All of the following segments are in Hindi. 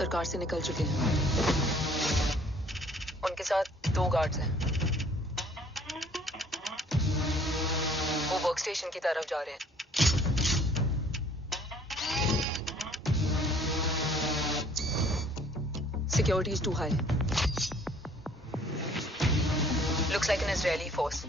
सरकार से निकल चुके हैं। उनके साथ 2 गार्ड्स हैं। वो वर्क स्टेशन की तरफ जा रहे हैं। Security is too high. Looks like an Israeli force.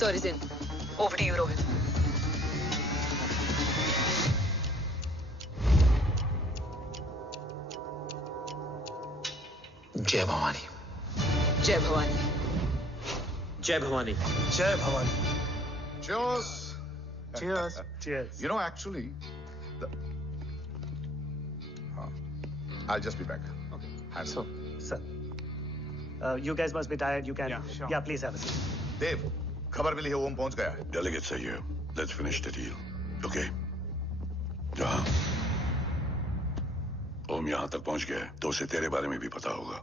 Sir is in. Over to you, Rohit. जय Bhavani. Jai Bhavani. Jai Bhavani. Jai Bhavani. Cheers. Cheers. Cheers. You know, actually, I'll just be back. Okay. So, sir, you guys must be tired. You can. Yeah, sure. Yeah, please have a seat. Dave, खबर मिली है ओम पहुंच गया है। Delegates are here. Let's finish the deal. Okay? जहाँ ओम यहाँ तक पहुंच गया है, तो उसे तेरे बारे में भी पता होगा।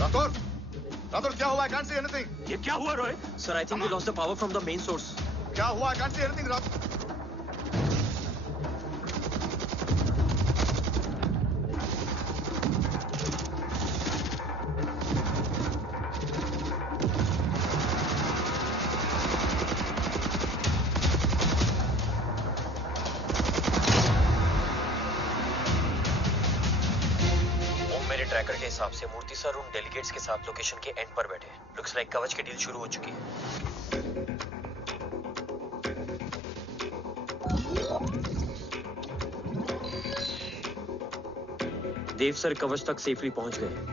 राठौर क्या हुआ? I can't see anything. ये क्या हुआ Rohit? Sir, I think we lost the power from the main source. क्या हुआ? I can't see anything, Rathore. Tracker के हिसाब से मूर्ति सर उन डेलीगेट्स के साथ लोकेशन के एंड पर बैठे। लुक्स लाइक कवच की डील शुरू हो चुकी है। देव सर कवच तक सेफली पहुंच गए।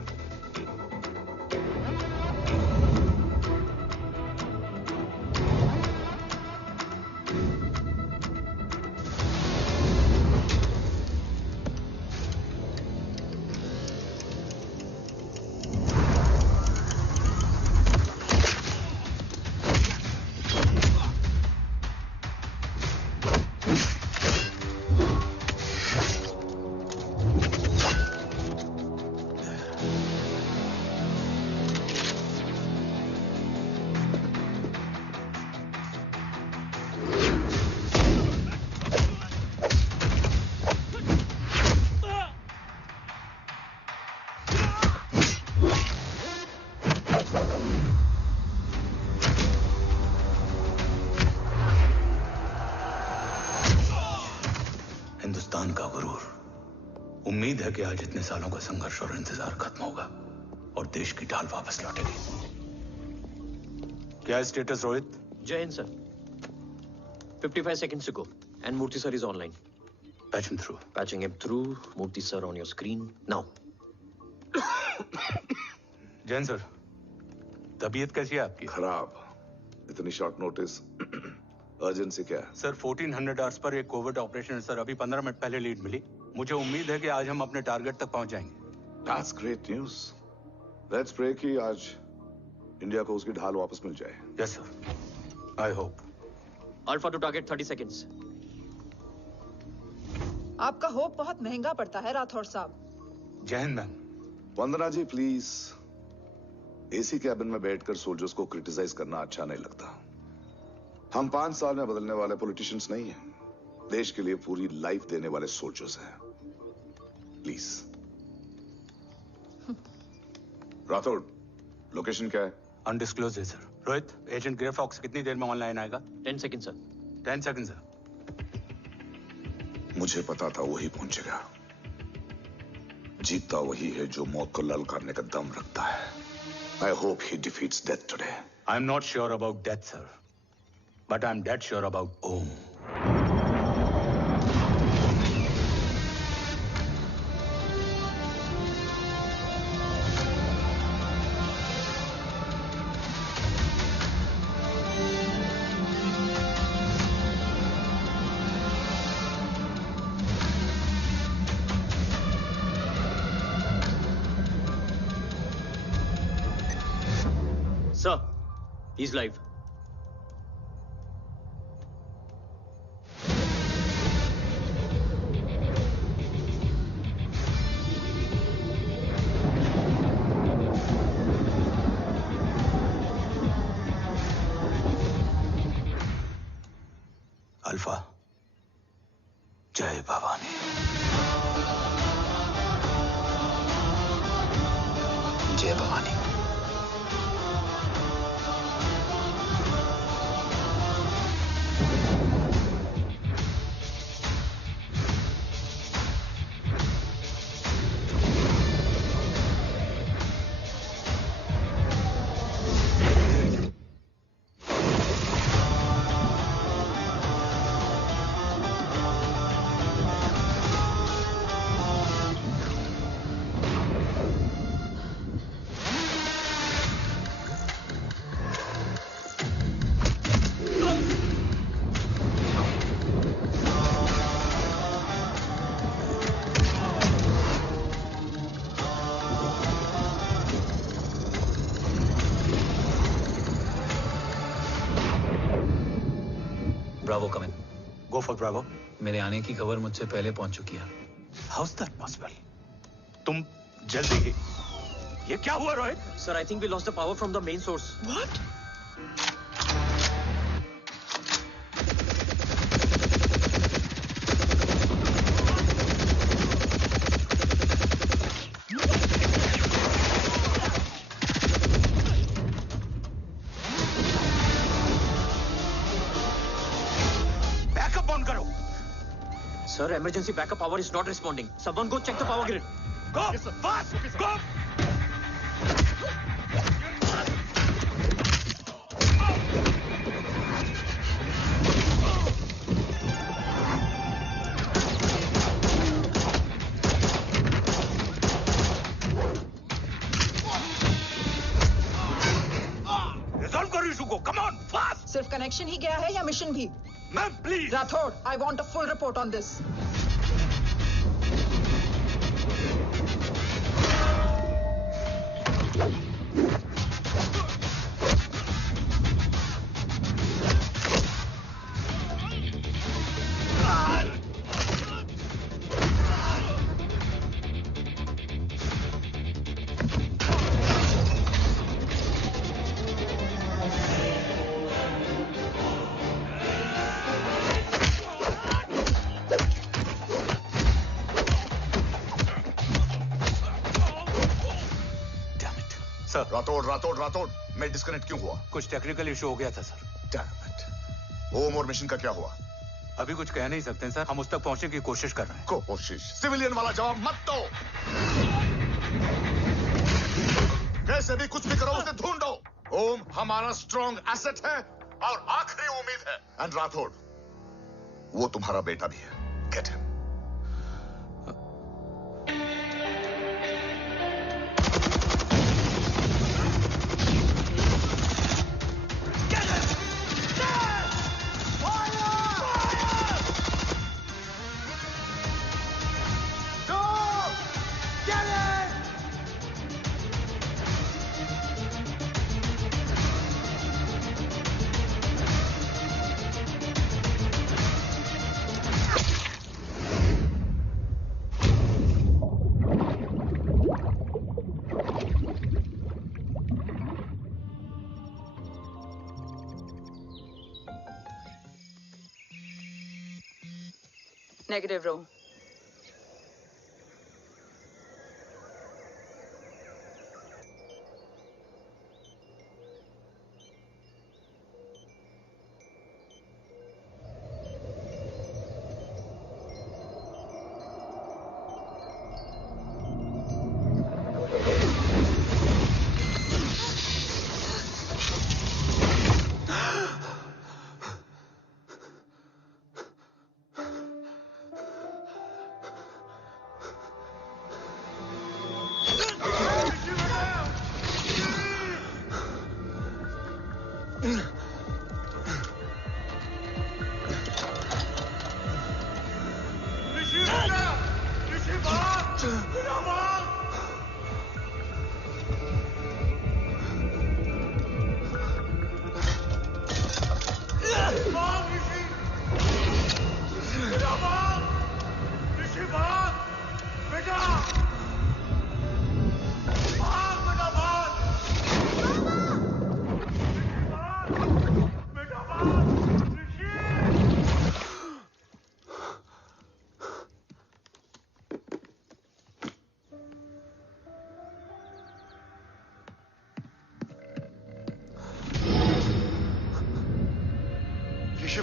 उम्मीद है कि आज इतने सालों का संघर्ष और इंतजार खत्म होगा और देश की ढाल वापस लौटेगी। क्या है स्टेटस रोहित? जय Hind sir. 55 seconds to go and Murthy sir is online. Patch him through. Patching him through. Murthy sir on your screen now. Jain sir, तबीयत कैसी है आपकी? खराब। इतनी शॉर्ट नोटिस। अर्जेंसी क्या है? सर 1400 आवर्स पर एक कोविड ऑपरेशन है सर। अभी 15 मिनट पहले लीड मिली। मुझे उम्मीद है कि आज हम अपने टारगेट तक पहुंच जाएंगे। That's great news. Let's pray कि आज इंडिया को उसकी ढाल वापस मिल जाए। Yes sir. I hope. Alpha to target 30 seconds. आपका होप बहुत महंगा पड़ता है राठौर साहब। जय हिंद ma'am. Vandana ji please, AC cabin में बैठकर सोल्जर्स को क्रिटिसाइज करना अच्छा नहीं लगता। हम 5 साल में बदलने वाले पॉलिटिशियंस नहीं हैं, देश के लिए पूरी लाइफ देने वाले सोल्जर्स हैं। प्लीज। राठौड़, लोकेशन क्या है? अनडिस्क्लोज्ड है sir. Rohit, agent Grey Fox कितनी देर में ऑनलाइन आएगा? 10 seconds सर। 10 seconds sir. मुझे पता था वही पहुंचेगा। जीतता वही है जो मौत को ललकारने का दम रखता है। I hope he defeats death today. I'm not sure about death, sir. But I'm dead sure about Om. Sir, he's live. Jai Bhavani. Jai Bhavani. Bravo come in. Go for Bravo. मेरे आने की खबर मुझसे पहले पहुंच चुकी है। How is that possible? तुम जल्दी ही। ये क्या हुआ Rohit? Sir, I think we lost the power from the main source. What? Backup on करो। Sir, emergency backup power is not responding. Someone go check the power grid. Go! Fast! Go! Resolve करो इशू को। Come on, fast! सिर्फ कनेक्शन ही गया है या मिशन भी? Ma'am, please. Rathore, I want a full report on this. Sir, Rathore मैं डिस्कनेक्ट क्यों हुआ? कुछ टेक्निकल इशू हो गया था सर। Damn it. ओम और मिशन का क्या हुआ? अभी कुछ कह नहीं सकते सर। हम उस तक पहुंचने की कोशिश कर रहे हैं। कोशिश? सिविलियन वाला जवाब मत दो। कैसे भी कुछ भी करो, उसे ढूंढो। ओम हमारा स्ट्रॉन्ग एसेट है और आखिरी उम्मीद है। एंड राठौड़, वो तुम्हारा बेटा भी है। Get him. Negative, Ro.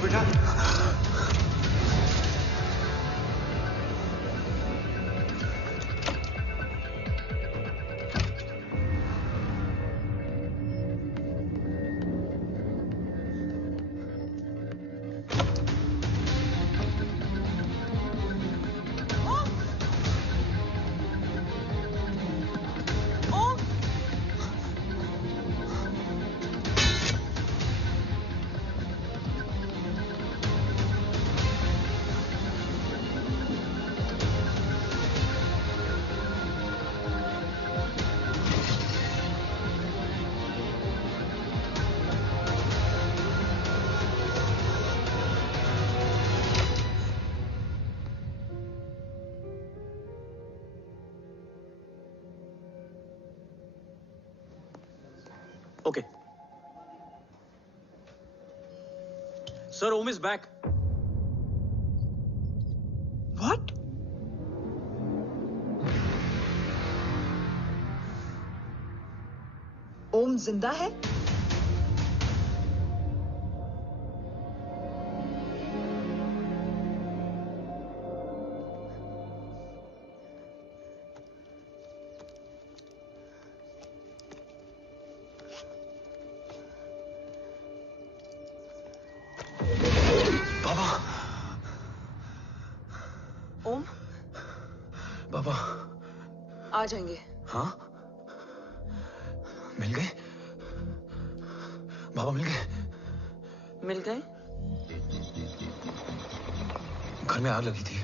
बेटा। Okay. Sir, Om is back. What? ओम जिंदा है? ओम, बाबा आ जाएंगे। हाँ, मिल गए? बाबा मिल गए? मिल गए? घर में आग लगी थी,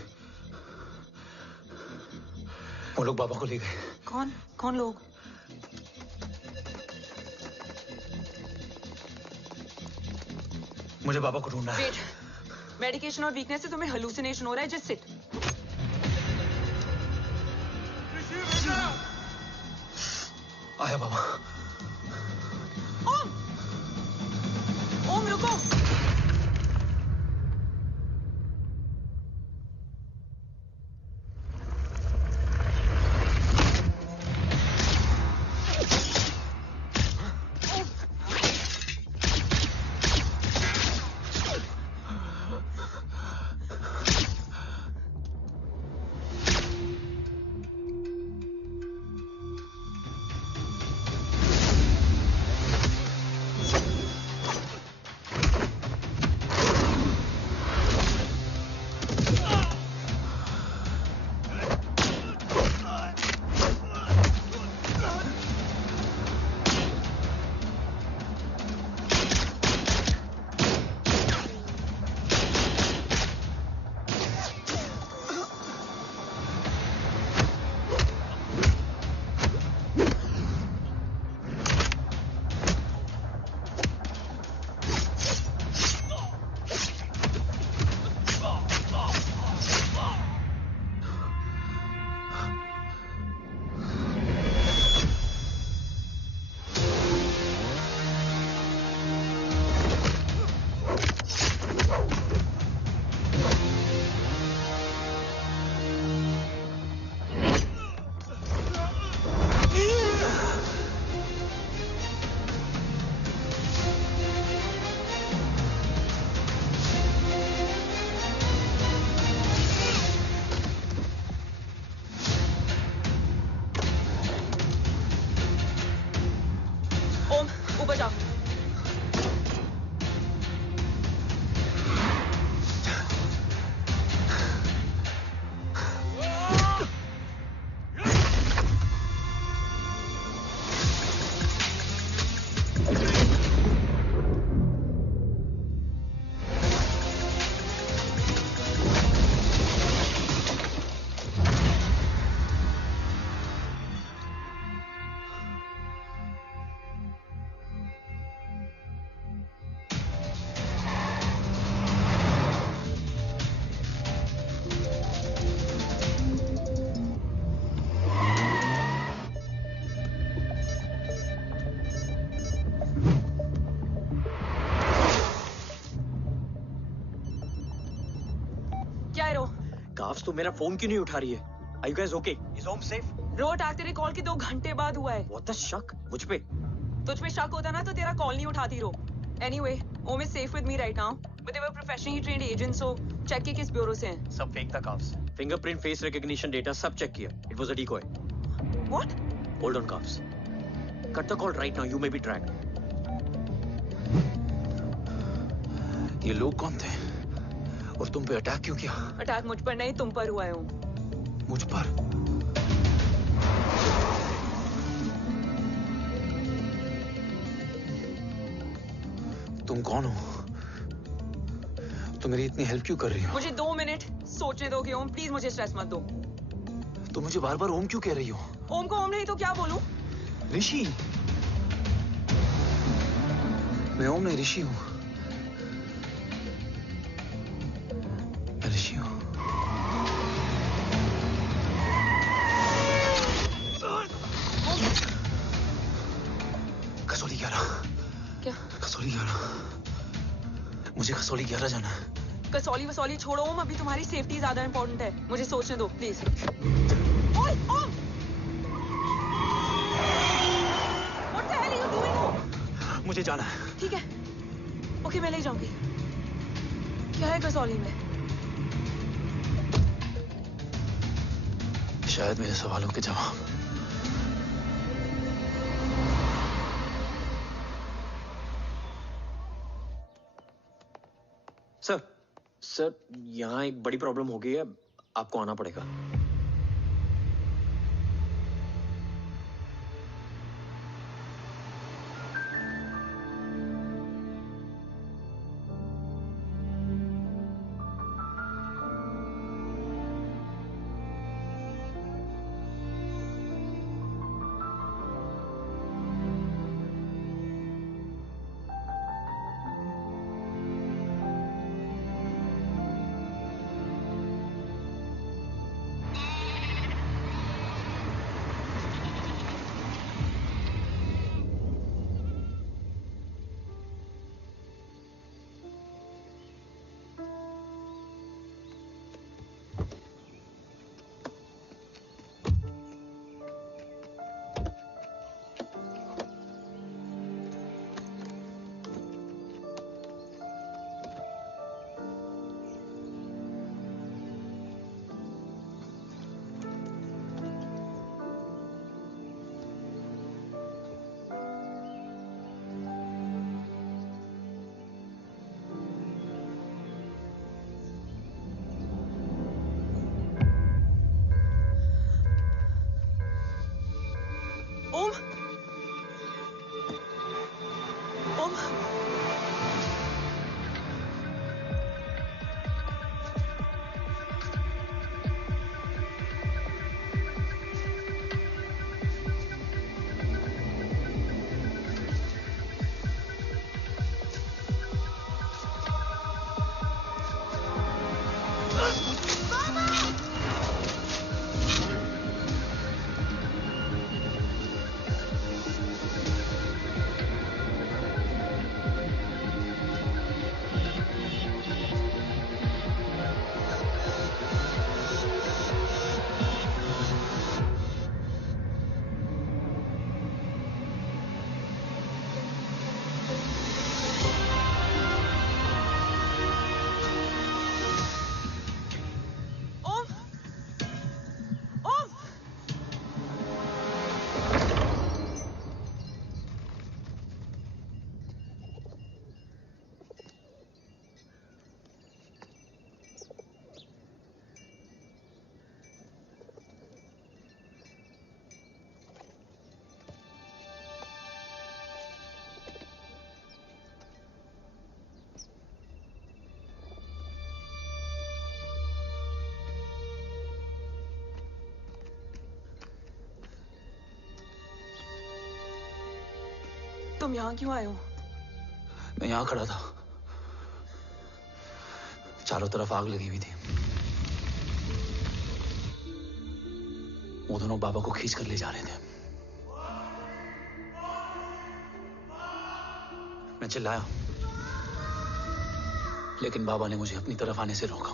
वो लोग बाबा को ले गए। कौन? कौन लोग? मुझे बाबा को ढूंढना है। मेडिकेशन और वीकनेस से तुम्हें हेलुसिनेशन हो रहा है, जस्ट सिट। आया बाबा। ओम! ओम रुको! ऊपर जाओ। काफ्स तो मेरा फोन क्यों नहीं उठा रही है? Are you guys okay? Is Om safe? Road attack तेरे कॉल के 2 घंटे बाद हुआ है। What the शक? मुझ पे? तुझ पे शक होता ना तो तेरा कॉल नहीं उठाती रो। Anyway, Om is safe with me right now, but they were professionally trained agents, so check के किस ब्यूरो से हैं? सब फेक था carbs. Fingerprint, face recognition data सब चेक किया। It was a decoy. What? Hold on, carbs. Cut the call right now. You may be tracked. ये लोग कौन थे? और तुम पे अटैक क्यों किया? अटैक मुझ पर नहीं, तुम पर हुआ है ओम। मुझ पर? तुम कौन हो? तुम मेरी इतनी हेल्प क्यों कर रही हो? मुझे 2 मिनट सोचने दोगे ओम? प्लीज मुझे स्ट्रेस मत दो। तुम मुझे बार बार ओम क्यों कह रही हो? ओम को ओम नहीं तो क्या बोलूं? ऋषि। मैं ओम नहीं, ऋषि हूं। मैं ऋषि हूं। कसौली 11। क्या? कसौली 11। मुझे कसौली 11 जाना है। कसौली वसौली छोड़ो ओम, अभी तुम्हारी सेफ्टी ज्यादा इंपॉर्टेंट है। मुझे सोचने दो प्लीज। ओए ओम! What the hell are you doing, ओम? मुझे जाना है। ठीक है, ओके मैं ले जाऊंगी। क्या है कसौली में? शायद मेरे सवालों के जवाब। सर, यहाँ एक बड़ी प्रॉब्लम हो गई है। आपको आना पड़ेगा। तुम यहाँ क्यों आए हो? मैं यहाँ खड़ा था, चारों तरफ आग लगी हुई थी। वो दोनों बाबा को खींच कर ले जा रहे थे। मैं चिल्लाया, लेकिन बाबा ने मुझे अपनी तरफ आने से रोका।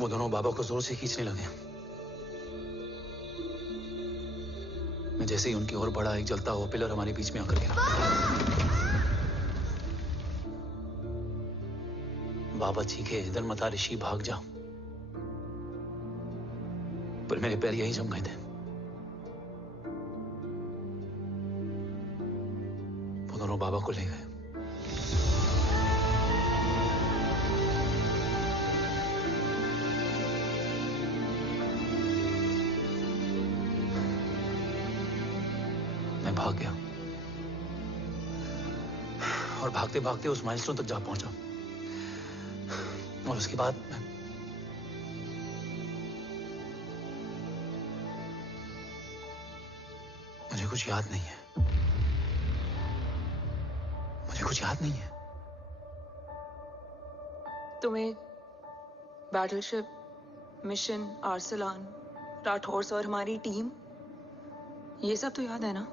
वो दोनों बाबा को जोर से खींचने लगे। मैं मैं जैसे ही उनकी ओर बढ़ा, एक जलता हुआ पिलर हमारे बीच में आकर गिरा। बाबा चीखे, इधर मत आ ऋषि, भाग जा। पर मेरे पैर यही जम गए थे। वो दोनों बाबा को ले गए। मैं भाग गया और भागते भागते उस माइलस्टोन तक जा पहुंचा। और उसके बाद मुझे कुछ याद नहीं है। मुझे कुछ याद नहीं है। तुम्हें बैटलशिप, मिशन, आर्सलान, राठौर और हमारी टीम, ये सब तो याद है ना?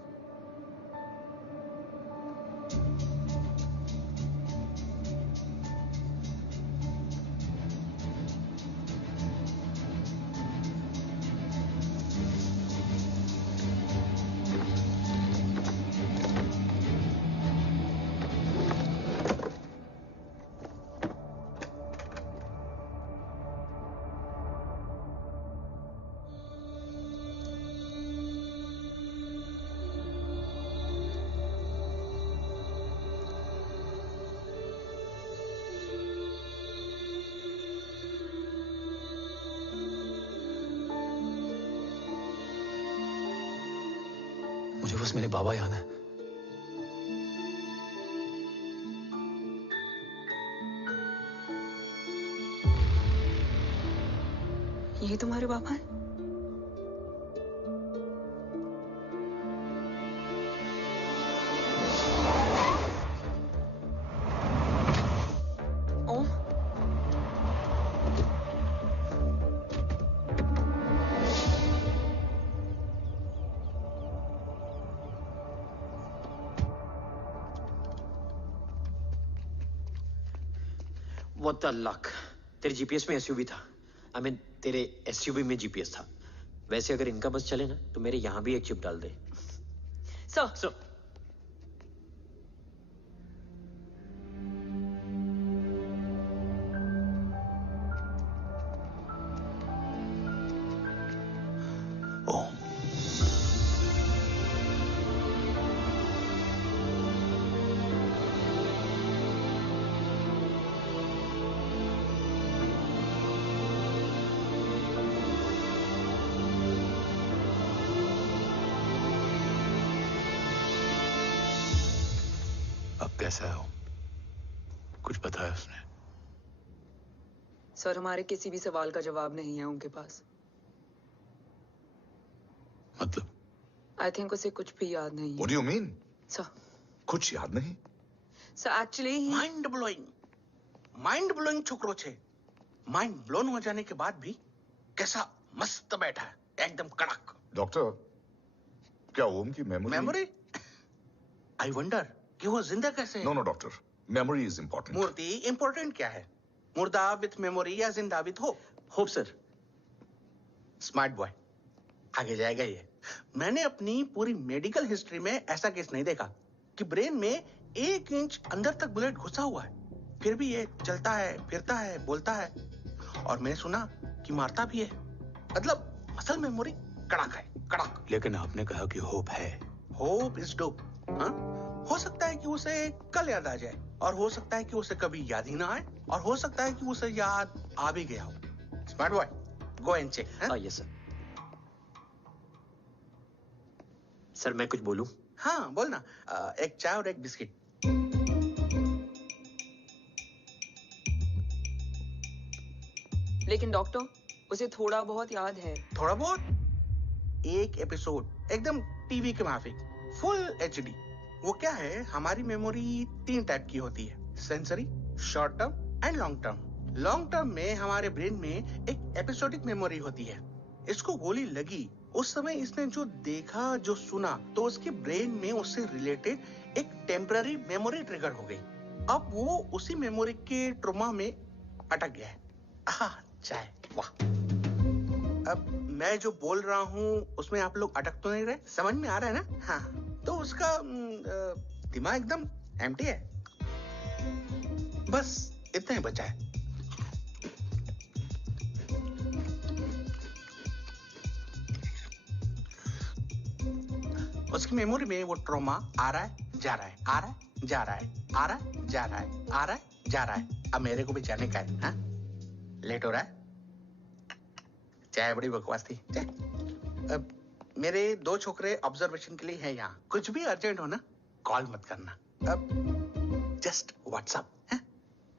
मुझे बस मेरे बाबा याद है। ये तुम्हारे बाबा हैं? ओम, What the luck? तेरे जीपीएस में एसयूवी था। I mean, तेरे एसयूवी में जीपीएस था। वैसे अगर इनका बस चले ना तो मेरे यहाँ भी एक चिप डाल दे। सर। ओम, अब कैसा है ओम? कुछ बताया उसने? सर, हमारे किसी भी सवाल का जवाब नहीं है उनके पास। मतलब? आई थिंक उसे कुछ भी याद नहीं What है। do you mean? सर, कुछ याद नहीं? सर एक्चुअली माइंड ब्लोइंग छोकरो छे। माइंड ब्लोन हो जाने के बाद भी कैसा मस्त बैठा है, एकदम कड़क। डॉक्टर, क्या ओम की मेमोरी? आई वंडर कि वो जिंदा कैसे है? No doctor, memory is important. मूर्ति इंपॉर्टेंट क्या है? मुर्दा विथ मेमोरी या जिंदा with hope? Hope sir. Smart boy, आगे जाएगा ये। मैंने अपनी पूरी मेडिकल हिस्ट्री में ऐसा केस नहीं देखा कि ब्रेन में 1 इंच अंदर तक बुलेट घुसा हुआ है, फिर भी ये चलता है, फिरता है, बोलता है, और मैंने सुना कि मारता भी है। मतलब असल मेमोरी कड़क है, कड़क। लेकिन आपने कहा कि होप है। Hope is dope. हो सकता है कि उसे कल याद आ जाए, और हो सकता है कि उसे कभी याद ही ना आए, और हो सकता है कि उसे याद आ भी गया हो। Smart boy, go and check. Yes sir. Sir मैं कुछ बोलूं? हाँ बोल ना। एक चाय और एक बिस्किट। लेकिन डॉक्टर, उसे थोड़ा बहुत याद है। थोड़ा बहुत? एक एपिसोड एकदम टीवी के माफिक, फुल एचडी। वो क्या है, हमारी मेमोरी 3 टाइप की होती है, sensory, short term and long term. Long term में हमारे ब्रेन में एक एपिसोडिक मेमोरी होती है। इसको गोली लगी, उस समय इसने जो देखा, जो सुना, तो उसके ब्रेन में उससे रिलेटेड एक टेम्पररी मेमोरी ट्रिगर हो गई। अब वो उसी मेमोरी के ट्रॉमा में अटक गया है। चाय, वाह। अब मैं जो बोल रहा हूँ उसमें आप लोग अटक तो नहीं रहे? समझ में आ रहा है ना? हाँ, तो उसका दिमाग एकदम एम्प्टी है। बस इतना ही बचा है। उसकी मेमोरी में वो ट्रॉमा आ रहा है, जा रहा है, आ रहा है, जा रहा है, आ रहा है, जा रहा है, आ रहा है, जा रहा है। अब मेरे को भी जाने का है। हाँ? लेट हो रहा है? चाय बड़ी बकवास थी। अब मेरे 2 छोकरे ऑब्जर्वेशन के लिए हैं यहाँ। कुछ भी अर्जेंट हो ना, कॉल मत करना। अब just WhatsApp.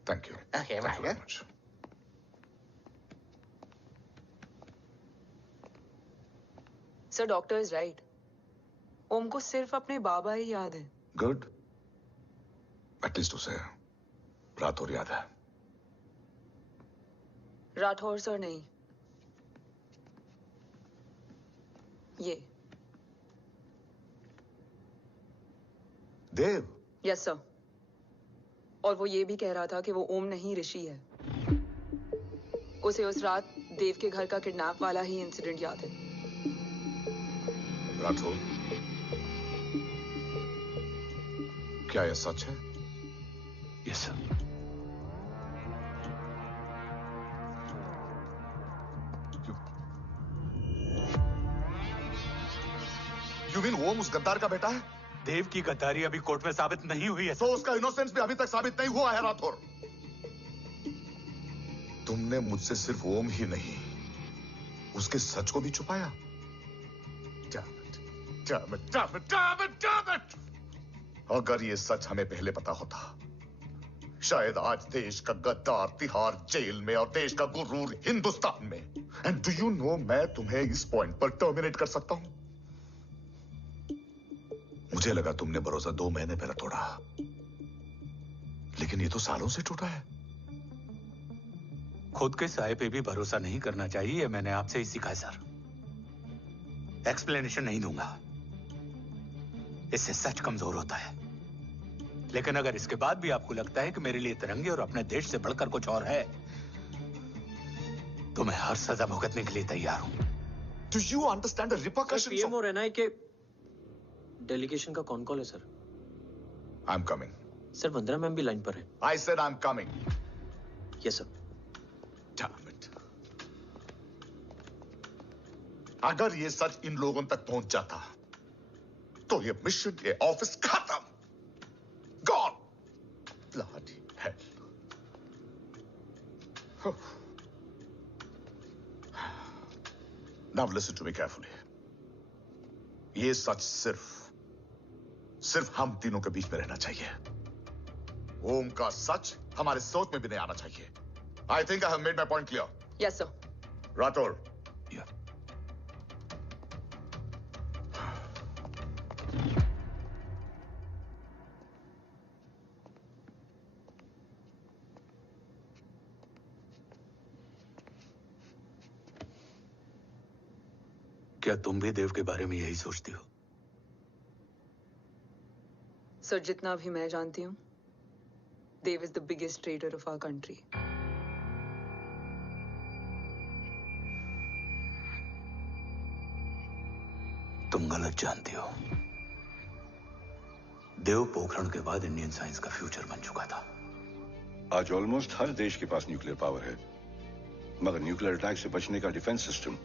Thank you. Okay, bye. Sir, doctor is right. Om को सिर्फ अपने बाबा ही याद है। गुड। एटलीस्ट उसे राठौर याद है। राठौर सर नहीं, ये देव। Yes sir. और वो ये भी कह रहा था कि वो ओम नहीं, ऋषि है। उसे उस रात देव के घर का किडनैप वाला ही इंसिडेंट याद है। राठौर, क्या यह सच है? Yes sir. यू मीन ओम उस गद्दार का बेटा है? देव की गद्दारी अभी कोर्ट में साबित नहीं हुई है। तो उसका इनोसेंस भी अभी तक साबित नहीं हुआ है राठौर। तुमने मुझसे सिर्फ ओम ही नहीं, उसके सच को भी छुपाया। Damn it! अगर ये सच हमें पहले पता होता, शायद आज देश का गद्दार तिहाड़ जेल में और देश का गुरूर हिंदुस्तान में। एंड डू यू नो, मैं तुम्हें इस पॉइंट पर टर्मिनेट कर सकता हूं। मुझे लगा तुमने भरोसा 2 महीने पहले तोड़ा, लेकिन ये तो सालों से टूटा है। खुद के साये पे भी भरोसा नहीं करना चाहिए, मैंने आपसे ही सीखा है सर। एक्सप्लेनेशन नहीं दूंगा, इससे सच कमजोर होता है। लेकिन अगर इसके बाद भी आपको लगता है कि मेरे लिए तिरंगे और अपने देश से बढ़कर कुछ और है, तो मैं हर सजा भुगतने के लिए तैयार हूं। Do you understand the repercussions? PM और एनआई के डेलीगेशन का कौन कॉल है sir? I'm coming. Sir, 15 ma'am भी लाइन पर है। I said I'm coming. Yes sir. Damn it. अगर ये सच इन लोगों तक पहुंच जाता, तो ये मिशन, ये ऑफिस खत्म। Gone. Bloody hell. Now listen to me carefully. ये सच सिर्फ हम तीनों के बीच में रहना चाहिए। ओम का सच हमारे सोच में भी नहीं आना चाहिए। I think I have made my point clear. Yes sir. Rathore. Yeah. क्या तुम भी देव के बारे में यही सोचती हो? सर, जितना भी मैं जानती हूँ, Dev is the biggest trader of our country. तुम गलत जानती हो। देव पोखरण के बाद इंडियन साइंस का फ्यूचर बन चुका था। आज ऑलमोस्ट हर देश के पास न्यूक्लियर पावर है, मगर न्यूक्लियर अटैक से बचने का डिफेंस सिस्टम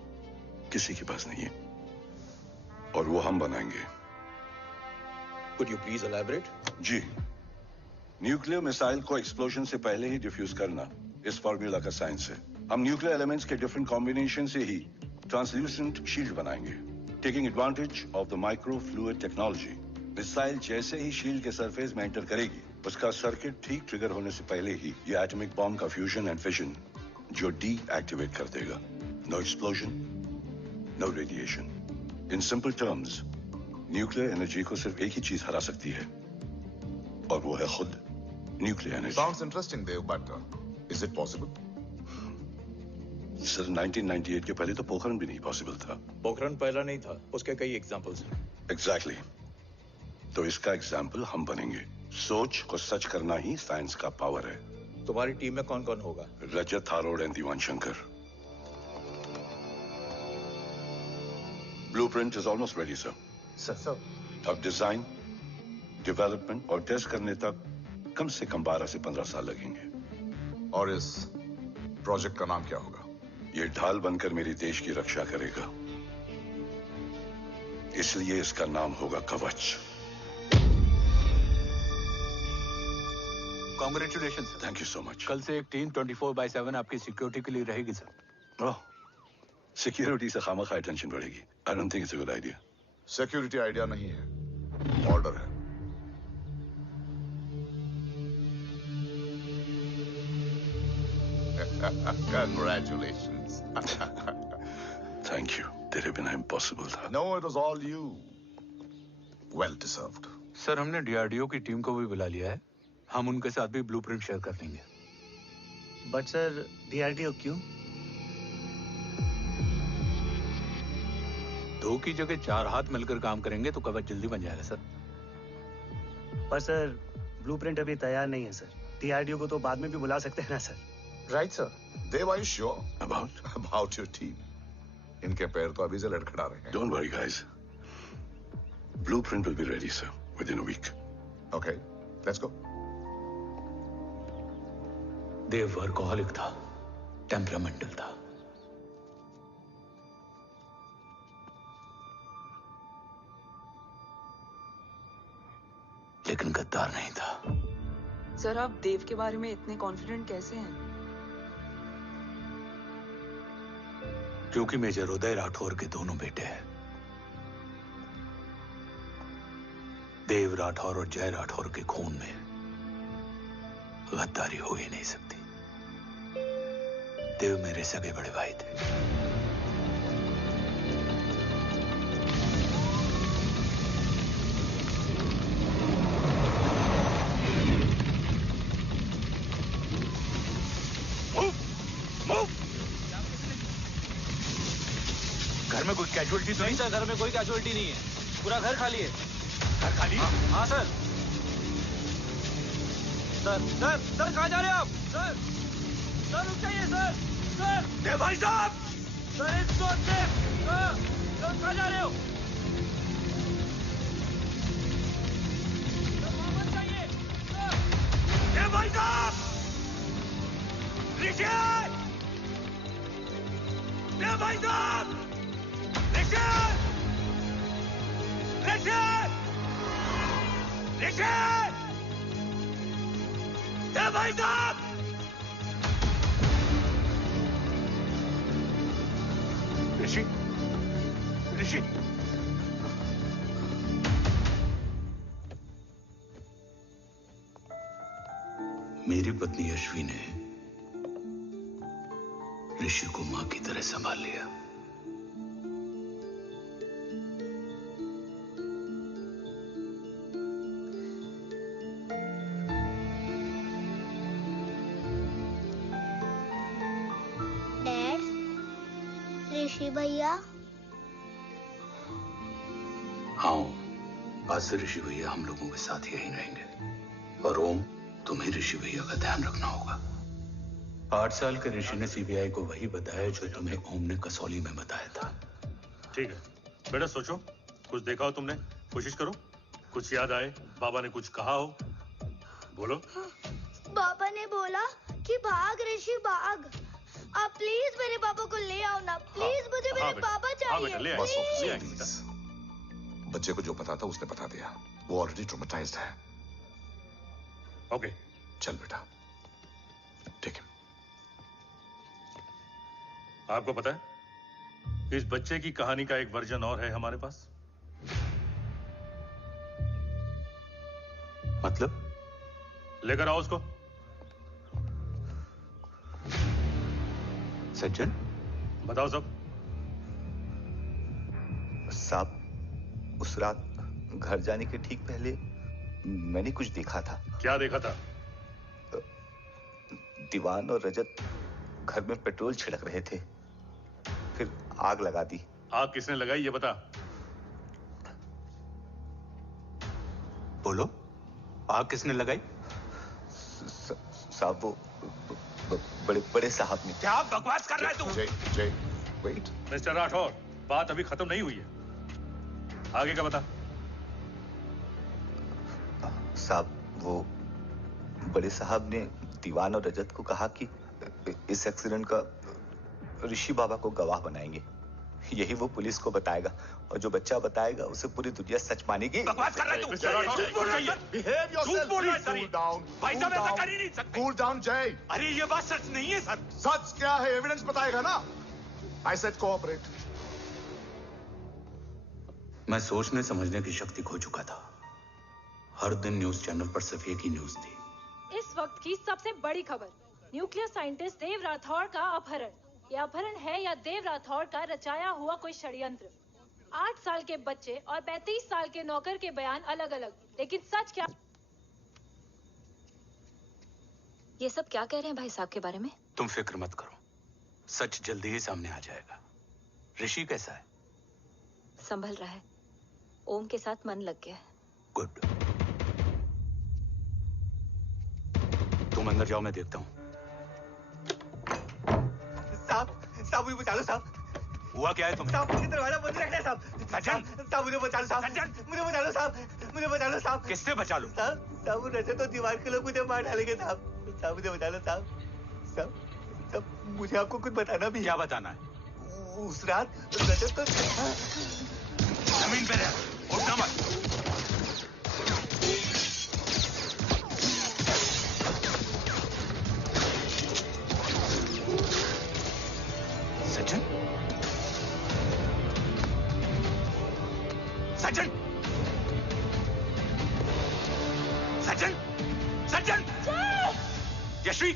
किसी के पास नहीं है, और वो हम बनाएंगे। Could you please elaborate? जी, न्यूक्लियर मिसाइल को एक्सप्लोजन से पहले ही डिफ्यूज करना इस फॉर्मूला का साइंस है। हम न्यूक्लियर एलिमेंट्स के डिफरेंट कॉम्बिनेशन से ही ट्रांसल्यूसेंट शील्ड बनाएंगे, taking advantage of the micro fluid technology. Missile जैसे ही शील्ड के सरफेस में एंटर करेगी, उसका सर्किट ठीक ट्रिगर होने से पहले ही ये एटॉमिक बॉम्ब का फ्यूजन एंड फिशन जो डीएक्टिवेट कर देगा। No explosion, no radiation. In simple terms, nuclear energy को सिर्फ एक ही चीज हरा सकती है, और वो है खुद nuclear energy. Sounds interesting, Dev, but is it possible? Sir, 1998 के पहले तो पोखरण भी नहीं पॉसिबल था। पोखरण पहला नहीं था, उसके कई एग्जांपल्स हैं। एग्जैक्टली। तो इसका एग्जाम्पल हम बनेंगे। सोच को सच करना ही साइंस का पावर है। तुम्हारी टीम में कौन कौन होगा? Rajat, Tharod and Diwan Shankar. Blueprint is almost ready sir. Sir अब डिजाइन, डेवलपमेंट और टेस्ट करने तक कम से कम 12 से 15 साल लगेंगे। और इस प्रोजेक्ट का नाम क्या होगा? ये ढाल बनकर मेरे देश की रक्षा करेगा, इसलिए इसका नाम होगा कवच। Congratulation sir. Thank you so much. कल से एक टीम 24/7 आपकी सिक्योरिटी के लिए रहेगी सर। ओह, सिक्योरिटी से खामखा टेंशन बढ़ेगी। I don't think it's a good idea. Security idea नहीं है, ऑर्डर है। Congratulations. Thank you. तेरे बिना इम्पॉसिबल था। No, it was all you. Well deserved. Sir हमने डीआरडीओ की टीम को भी बुला लिया है, हम उनके साथ भी ब्लूप्रिंट शेयर कर लेंगे। बट सर डीआरडीओ क्यों? 2 की जगह 4 हाथ मिलकर काम करेंगे तो कवच जल्दी बन जाएगा सर। पर सर ब्लूप्रिंट अभी तैयार नहीं है सर। डीआरडीओ को तो बाद में भी बुला सकते हैं ना sir. Right, sir. Dev, are you sure about your team? इनके पैर तो अभी से लड़खड़ा रहे हैं। Don't worry, guys. Blueprint will be ready, sir, within a week. Okay, let's go. Dev workaholic था, टेम्परामेंटल था। लेकिन गद्दार नहीं था। सर आप देव के बारे में इतने कॉन्फिडेंट कैसे हैं? क्योंकि मेजर उदय राठौर के दोनों बेटे हैं। देव राठौर और जय राठौर के खून में गद्दारी हो ही नहीं सकती। देव मेरे सगे बड़े भाई थे। घर में कोई कैजुअलिटी तो नहीं? सर घर में कोई कैजुअलिटी नहीं है, पूरा घर खाली है। घर खाली? हाँ सर। सर सर सर कहाँ जा रहे हैं आप? सर सर रुक जाइए सर। सर भाई साहब, सर इसको सर कहाँ जा रहे हो? सर वापस जाइए सर। भाई साहब, ऋषि, भाई साहब, ऋषि, ऋषि, ऋषि, भाई साहब, ऋषि, ऋषि, मेरी पत्नी अश्वी ने ऋषि को मां की तरह संभाल लिया। डैड, ऋषि भैया। हाँ, आज से ऋषि भैया हम लोगों के साथ यहीं रहेंगे। और ओम, तुम्हें ऋषि भैया का ध्यान रखना होगा। 8 साल के ऋषि ने सीबीआई को वही बताया जो तुम्हें ओम ने कसौली में बताया था। ठीक है बेटा, सोचो, कुछ देखा हो तुमने, कोशिश करो, कुछ याद आए, बाबा ने कुछ कहा हो, बोलो। पापा ने बोला कि भाग ऋषि भाग। आप प्लीज मेरे पापा को ले आओ ना, प्लीज। मुझे मेरे पापा चाहिए। प्लीज। बच्चे को जो पता था उसने बता दिया, वो ऑलरेडी ट्रॉमेटाइज्ड है। ओके चल बेटा, ठीक है। आपको पता है इस बच्चे की कहानी का एक वर्जन और है हमारे पास। मतलब? लेकर आओ उसको। सज्जन, बताओ सब। साहब, उस रात घर जाने के ठीक पहले मैंने कुछ देखा था। क्या देखा था? दीवान और रजत घर में पेट्रोल छिड़क रहे थे, फिर आग लगा दी। आग किसने लगाई ये बता। बोलो, आग किसने लगाई? साहब वो बड़े बड़े साहब ने। क्या बकवास कर रहा है तू? जय, वेट। मिस्टर राठौर, बात अभी खत्म नहीं हुई है। आगे का बता। साहब वो बड़े साहब ने दीवान और रजत को कहा कि इस एक्सीडेंट का ऋषि बाबा को गवाह बनाएंगे। यही वो पुलिस को बताएगा और जो बच्चा बताएगा उसे पूरी दुनिया सच मानेगी। बकवास कर रहा है तू। झूठ बोल रहा है। Behave yourself, झूठ बोल रहा है please, सर। cool down, भाई cool साहब ऐसा down. कर ही नहीं सकते। Cool down, Jay. अरे ये बात सच नहीं है सर। सच क्या है? एविडेंस बताएगा ना। I said cooperate. मैं सोचने समझने की शक्ति खो चुका था। हर दिन न्यूज चैनल पर सिर्फ एक ही न्यूज थी। इस वक्त की सबसे बड़ी खबर, न्यूक्लियर साइंटिस्ट देव राठौड़ का अपहरण। यह अपहरण है या देव राठौड़ का रचाया हुआ कोई षड्यंत्र। 8 साल के बच्चे और 35 साल के नौकर के बयान अलग अलग, लेकिन सच क्या? ये सब क्या कह रहे हैं भाई साहब के बारे में? तुम फिक्र मत करो, सच जल्दी ही सामने आ जाएगा। ऋषि कैसा है? संभल रहा है। ओम के साथ मन लग गया है। गुड। तुम अंदर जाओ, मैं देखता हूँ। साहब मुझे बचा लो साहब। हुआ क्या है तुम्हें? साहब मुझे दरवाजा बंद रखना है साहब। सज्जन, साहब मुझे बचा लो साहब। मुझे बचा लो साहब। मुझे बचा लो साहब। किससे बचा लो? साहब रजत तो दीवार के लोग मुझे मार डालेंगे साहब। साहब मुझे बचा लो साहब। साहब मुझे आपको कुछ बताना भी। क्या बताना है? उस रात रजत तो जमीन पे रह, उठना मत। सज्जन, सज्जन, सज्जन, सज्जन, यश्वी,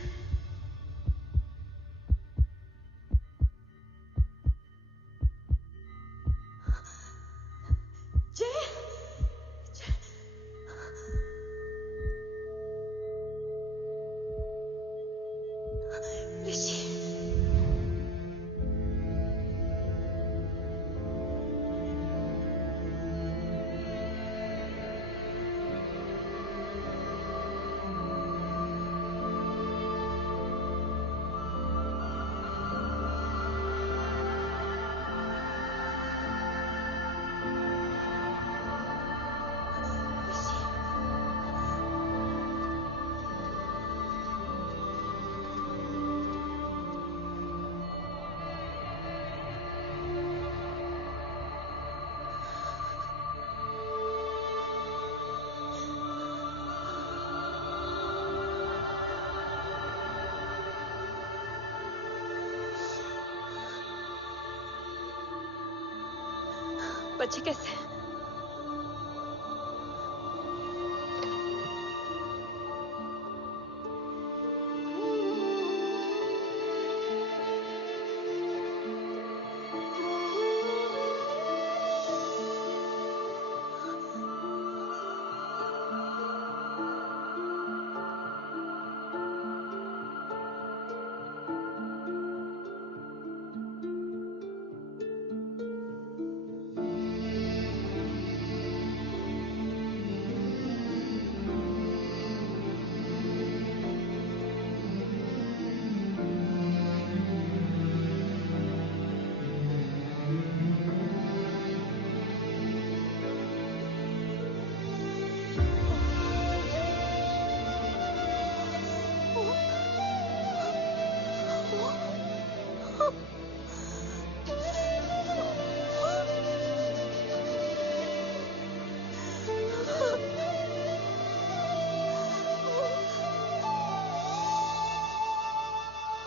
बच्चे कैसे हैं?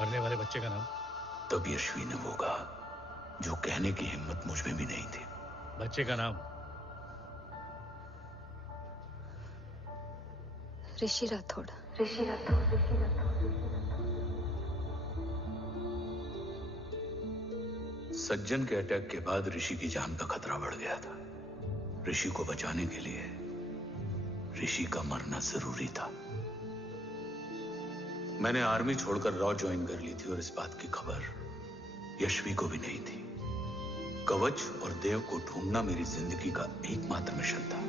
मरने वाले बच्चे का नाम? तब यश्वी ने वो कहा जो कहने की हिम्मत मुझ में भी नहीं थी। बच्चे का नाम? ऋषि राठौड़। सज्जन के अटैक के बाद ऋषि की जान का खतरा बढ़ गया था। ऋषि को बचाने के लिए ऋषि का मरना जरूरी था। मैंने आर्मी छोड़कर रॉ ज्वाइन कर ली थी और इस बात की खबर यश्वी को भी नहीं थी। कवच और देव को ढूंढना मेरी जिंदगी का एकमात्र मिशन था।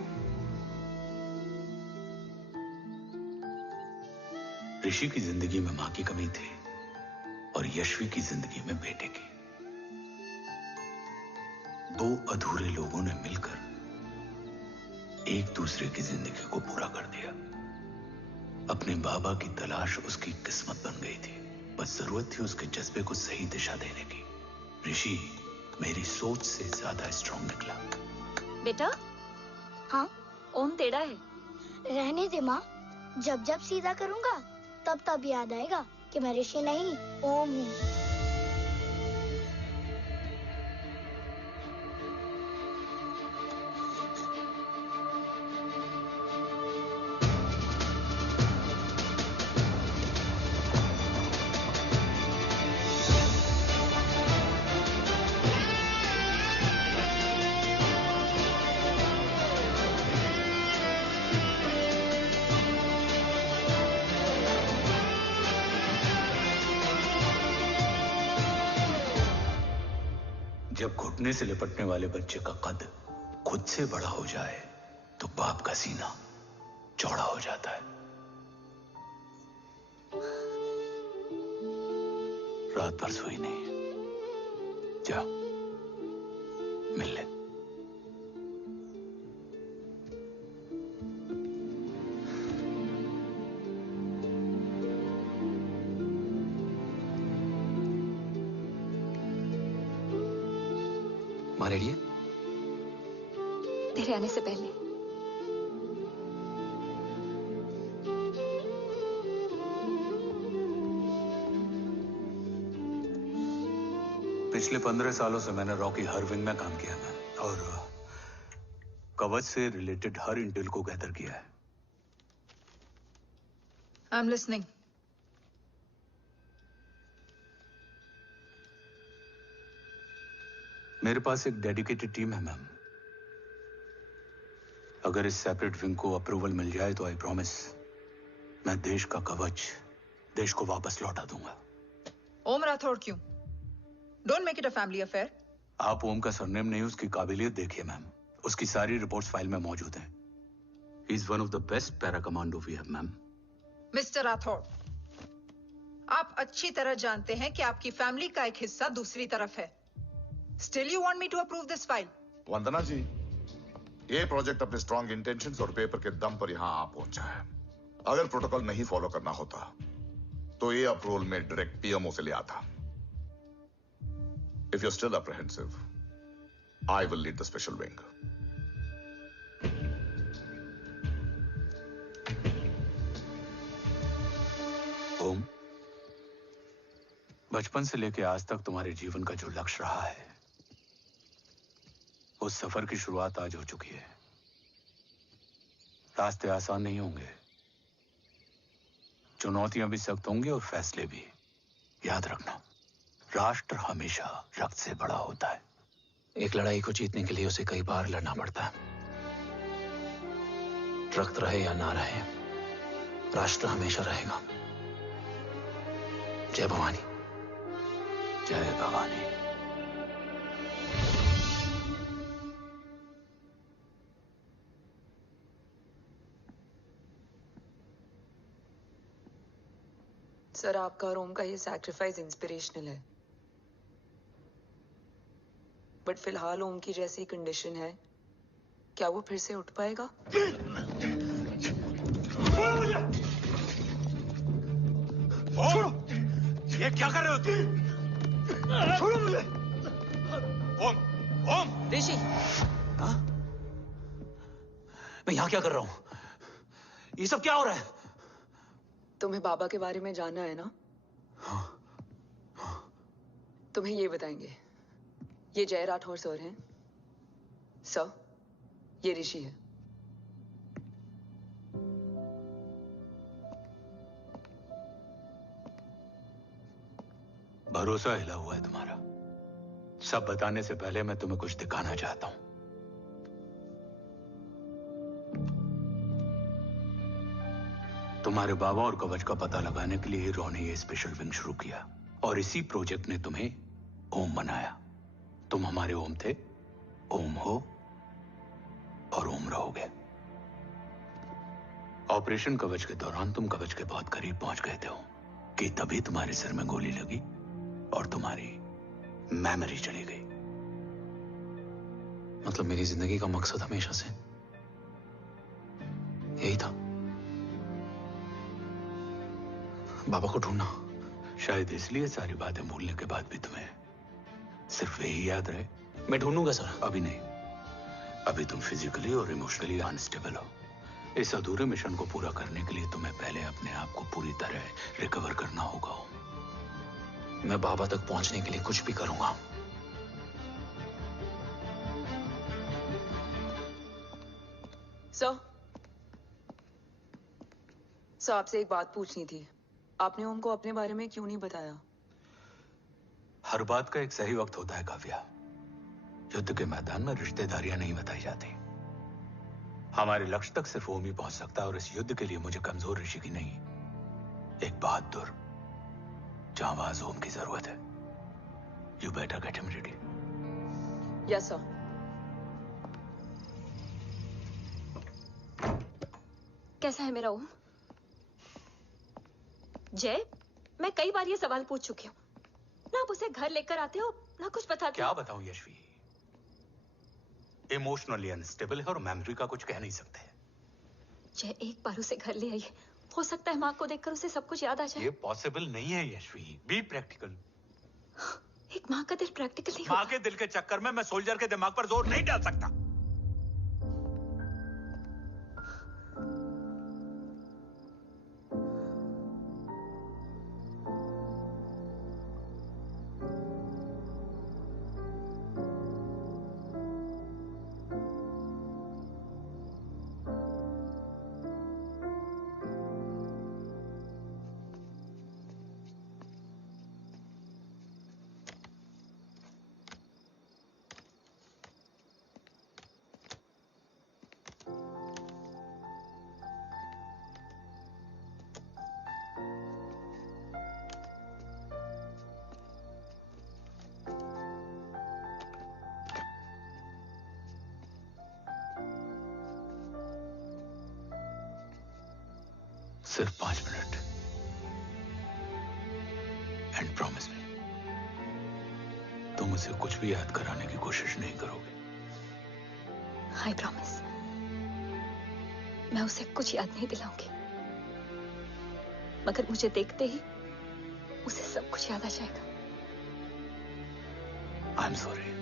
ऋषि की जिंदगी में मां की कमी थी और यश्वी की जिंदगी में बेटे की। दो अधूरे लोगों ने मिलकर एक दूसरे की जिंदगी को पूरा कर दिया। अपने बाबा की तलाश उसकी किस्मत बन गई थी, बस जरूरत थी उसके जज्बे को सही दिशा देने की। ऋषि मेरी सोच से ज्यादा स्ट्रांग निकला। बेटा, हाँ ओम टेढ़ा है। रहने दे माँ, जब जब सीधा करूँगा तब तब याद आएगा कि मैं ऋषि नहीं ओम हूँ। जब घुटने से लिपटने वाले बच्चे का कद खुद से बड़ा हो जाए तो बाप का सीना चौड़ा हो जाता है। रात भर सोई नहीं, जा मिल ले। माँ रेडी है? तेरे आने से पहले। पिछले 15 सालों से मैंने रॉकी हर विंग में काम किया है और कवच से रिलेटेड हर इंटेल को गैदर किया है। I am listening. मेरे पास एक डेडिकेटेड टीम है मैम। अगर इस सेपरेट विंग को अप्रूवल मिल जाए तो आई प्रॉमिस मैं देश का कवच देश को वापस लौटा दूंगा। ओम राठौड़ क्यों? Don't make it a family affair. आप ओम का सरनेम नहीं, उसकी काबिलियत देखिए मैम। उसकी सारी रिपोर्ट्स फाइल में मौजूद हैं। He is one of the best para commando we have ma'am. Mister Rathod, आप अच्छी तरह जानते हैं कि आपकी फैमिली का एक हिस्सा दूसरी तरफ है। Still you want me to approve this file? वंदना जी, ये प्रोजेक्ट अपने स्ट्रॉन्ग इंटेंशंस और पेपर के दम पर यहां आ पहुंचा है। अगर प्रोटोकॉल नहीं फॉलो करना होता तो ये अप्रूवल में डायरेक्ट पीएमओ से ले आता। If you're still apprehensive, I will lead the special wing. ओम, बचपन से लेकर आज तक तुम्हारे जीवन का जो लक्ष्य रहा है, उस सफर की शुरुआत आज हो चुकी है। रास्ते आसान नहीं होंगे, चुनौतियां भी सख्त होंगी और फैसले भी। याद रखना, राष्ट्र हमेशा रक्त से बड़ा होता है। एक लड़ाई को जीतने के लिए उसे कई बार लड़ना पड़ता है। रक्त रहे या ना रहे, राष्ट्र हमेशा रहेगा। जय भवानी। जय भवानी। सर, आपका और ओम का ये सैक्रिफाइस इंस्पिरेशनल है, बट फिलहाल ओम की जैसी कंडीशन है, क्या वो फिर से उठ पाएगा? छोड़ो! ये क्या कर रहे हो तुम? छोड़ो मुझे! ओम! ओम! ऋषि! हाँ? मैं यहाँ क्या कर रहा हूँ? ये सब क्या हो रहा है? तुम्हें बाबा के बारे में जानना है ना? तुम्हें ये बताएंगे। ये जय राठौर सर हैं। सर, ये ऋषि है। भरोसा हिला हुआ है तुम्हारा। सब बताने से पहले मैं तुम्हें कुछ दिखाना चाहता हूं। तुम्हारे बाबा और कवच का पता लगाने के लिए रॉ ने ये स्पेशल विंग शुरू किया और इसी प्रोजेक्ट ने तुम्हें ओम बनाया। तुम हमारे ओम थे, ओम हो और ओम रहोगे। ऑपरेशन कवच के दौरान तुम कवच के बहुत करीब पहुंच गए थे कि तभी तुम्हारे सिर में गोली लगी और तुम्हारी मेमोरी चली गई। मतलब मेरी जिंदगी का मकसद हमेशा से यही था। बाबा को ढूंढना। शायद इसलिए सारी बातें भूलने के बाद भी तुम्हें सिर्फ यही याद रहे। मैं ढूंढूंगा सर। अभी नहीं, अभी तुम फिजिकली और इमोशनली अनस्टेबल हो। इस अधूरे मिशन को पूरा करने के लिए तुम्हें पहले अपने आप को पूरी तरह रिकवर करना होगा। मैं बाबा तक पहुंचने के लिए कुछ भी करूंगा। सर, आपसे एक बात पूछनी थी। आपने ओम को अपने बारे में क्यों नहीं बताया? हर बात का एक सही वक्त होता है काव्या। युद्ध के मैदान में रिश्तेदारियां नहीं बताई जाती। हमारे लक्ष्य तक सिर्फ ओम ही पहुंच सकता है, और इस युद्ध के लिए मुझे कमजोर ऋषि की नहीं, एक बहादुर जांबाज ओम की जरूरत है। You better get him ready. Yes sir. कैसा है मेरा ओम? जय, मैं कई बार ये सवाल पूछ चुकी हूँ। ना आप उसे घर लेकर आते हो, ना कुछ बताते क्या हो। बताऊं यशवी, इमोशनली अनस्टेबल है और मेमोरी का कुछ कह नहीं सकते। जय, एक बार उसे घर ले आइए। हो सकता है माँ को देखकर उसे सब कुछ याद आ जाए। ये पॉसिबल नहीं है यशवी। Be practical. एक माँ का दिल प्रैक्टिकल नहीं माँ के दिल के चक्कर में मैं सोल्जर के दिमाग पर जोर नहीं डाल सकता। सिर्फ 5 मिनट। एंड प्रॉमिस मी, तुम उसे कुछ भी याद कराने की कोशिश नहीं करोगे। I promise. मैं उसे कुछ याद नहीं दिलाऊंगी, मगर मुझे देखते ही उसे सब कुछ याद आ जाएगा। I am sorry.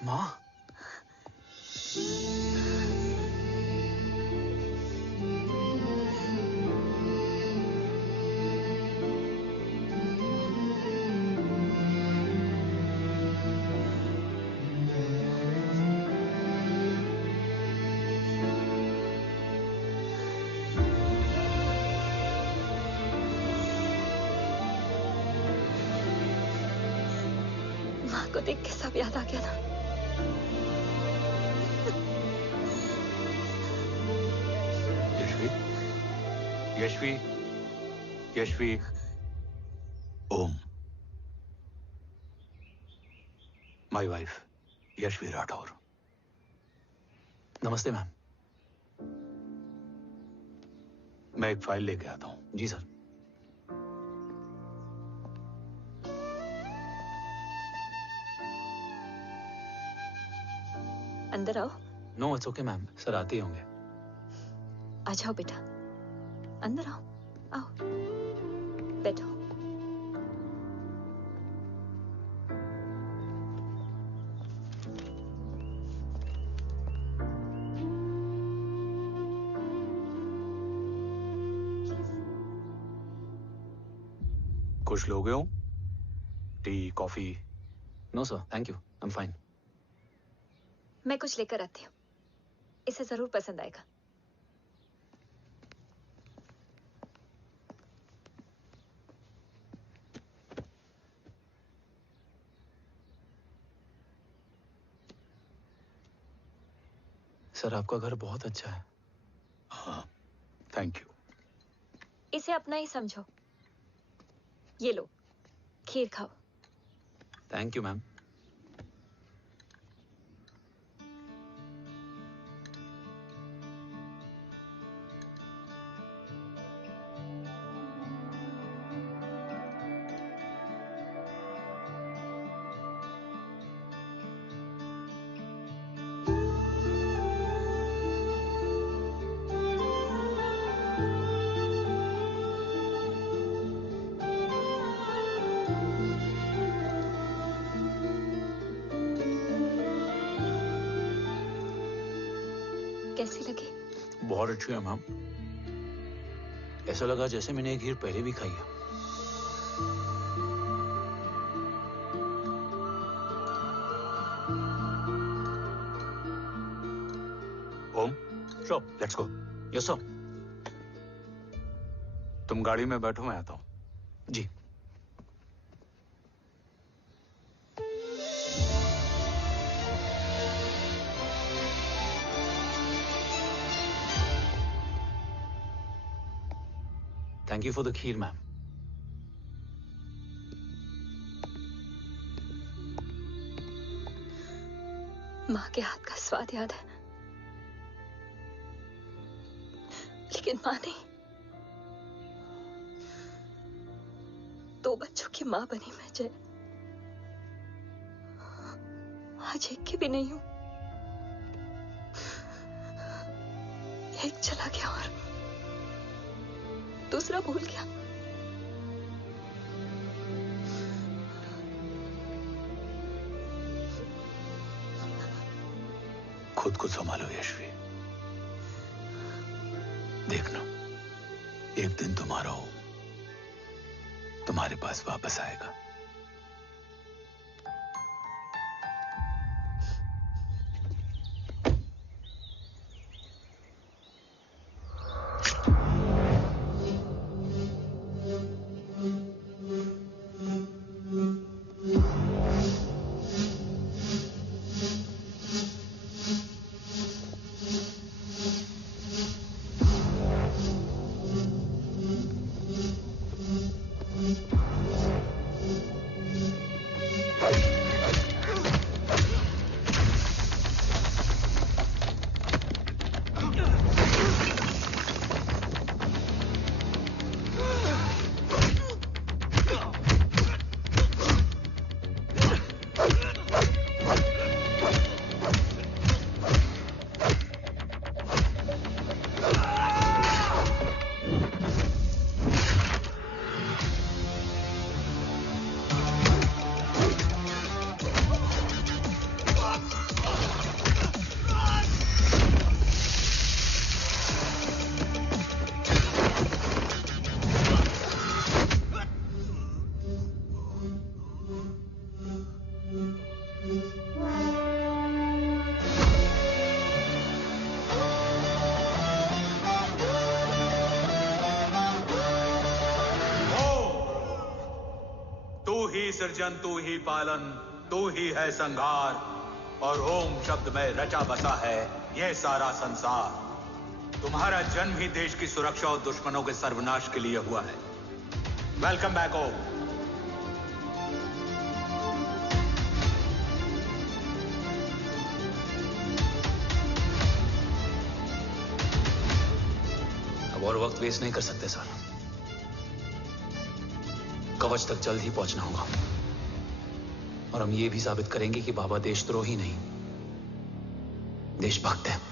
माँ, माँ को देख के सब याद आ गया ना। Yashvi, Yashvi, Om, my wife Yashvi Rathore. नमस्ते मैम। मैं एक फाइल लेके आता हूं। जी सर। अंदर आओ। No it's okay ma'am, sir आते ही होंगे। आ जाओ बेटा, अंदर आओ। आओ, बैठो। कुछ लोगे हो? Tea, coffee? No sir, thank you, I am fine. मैं कुछ लेकर आती हूँ, इसे जरूर पसंद आएगा। सर आपका घर बहुत अच्छा है। हाँ, थैंक यू। इसे अपना ही समझो। ये लो, खीर खाओ। Thank you ma'am. कैसी लगी? बहुत अच्छी है मैम। ऐसा लगा जैसे मैंने एक खीर पहले भी खाई है। ओम, Sure. Let's go. Yes sir. तुम गाड़ी में बैठो, मैं आता हूं। जी। Thank you for the kheer, ma'am. माँ के हाथ का स्वाद याद है, लेकिन माँ नहीं। 2 बच्चों की माँ बनी मैं जय। आज एक की भी नहीं हूं। एक चला गया और दूसरा भूल गया। खुद को संभालो यशवी। देखना, एक दिन तुम्हारा हो तुम्हारे पास वापस आएगा। सृजन तू ही पालन, तू ही है संहार, और ओम शब्द में रचा बसा है ये सारा संसार। तुम्हारा जन्म ही देश की सुरक्षा और दुश्मनों के सर्वनाश के लिए हुआ है। वेलकम बैक ओम। अब और वक्त वेस्ट नहीं कर सकते सर। कवच तक जल्द ही पहुंचना होगा और हम ये भी साबित करेंगे कि बाबा देशद्रोही नहीं, देशभक्त है।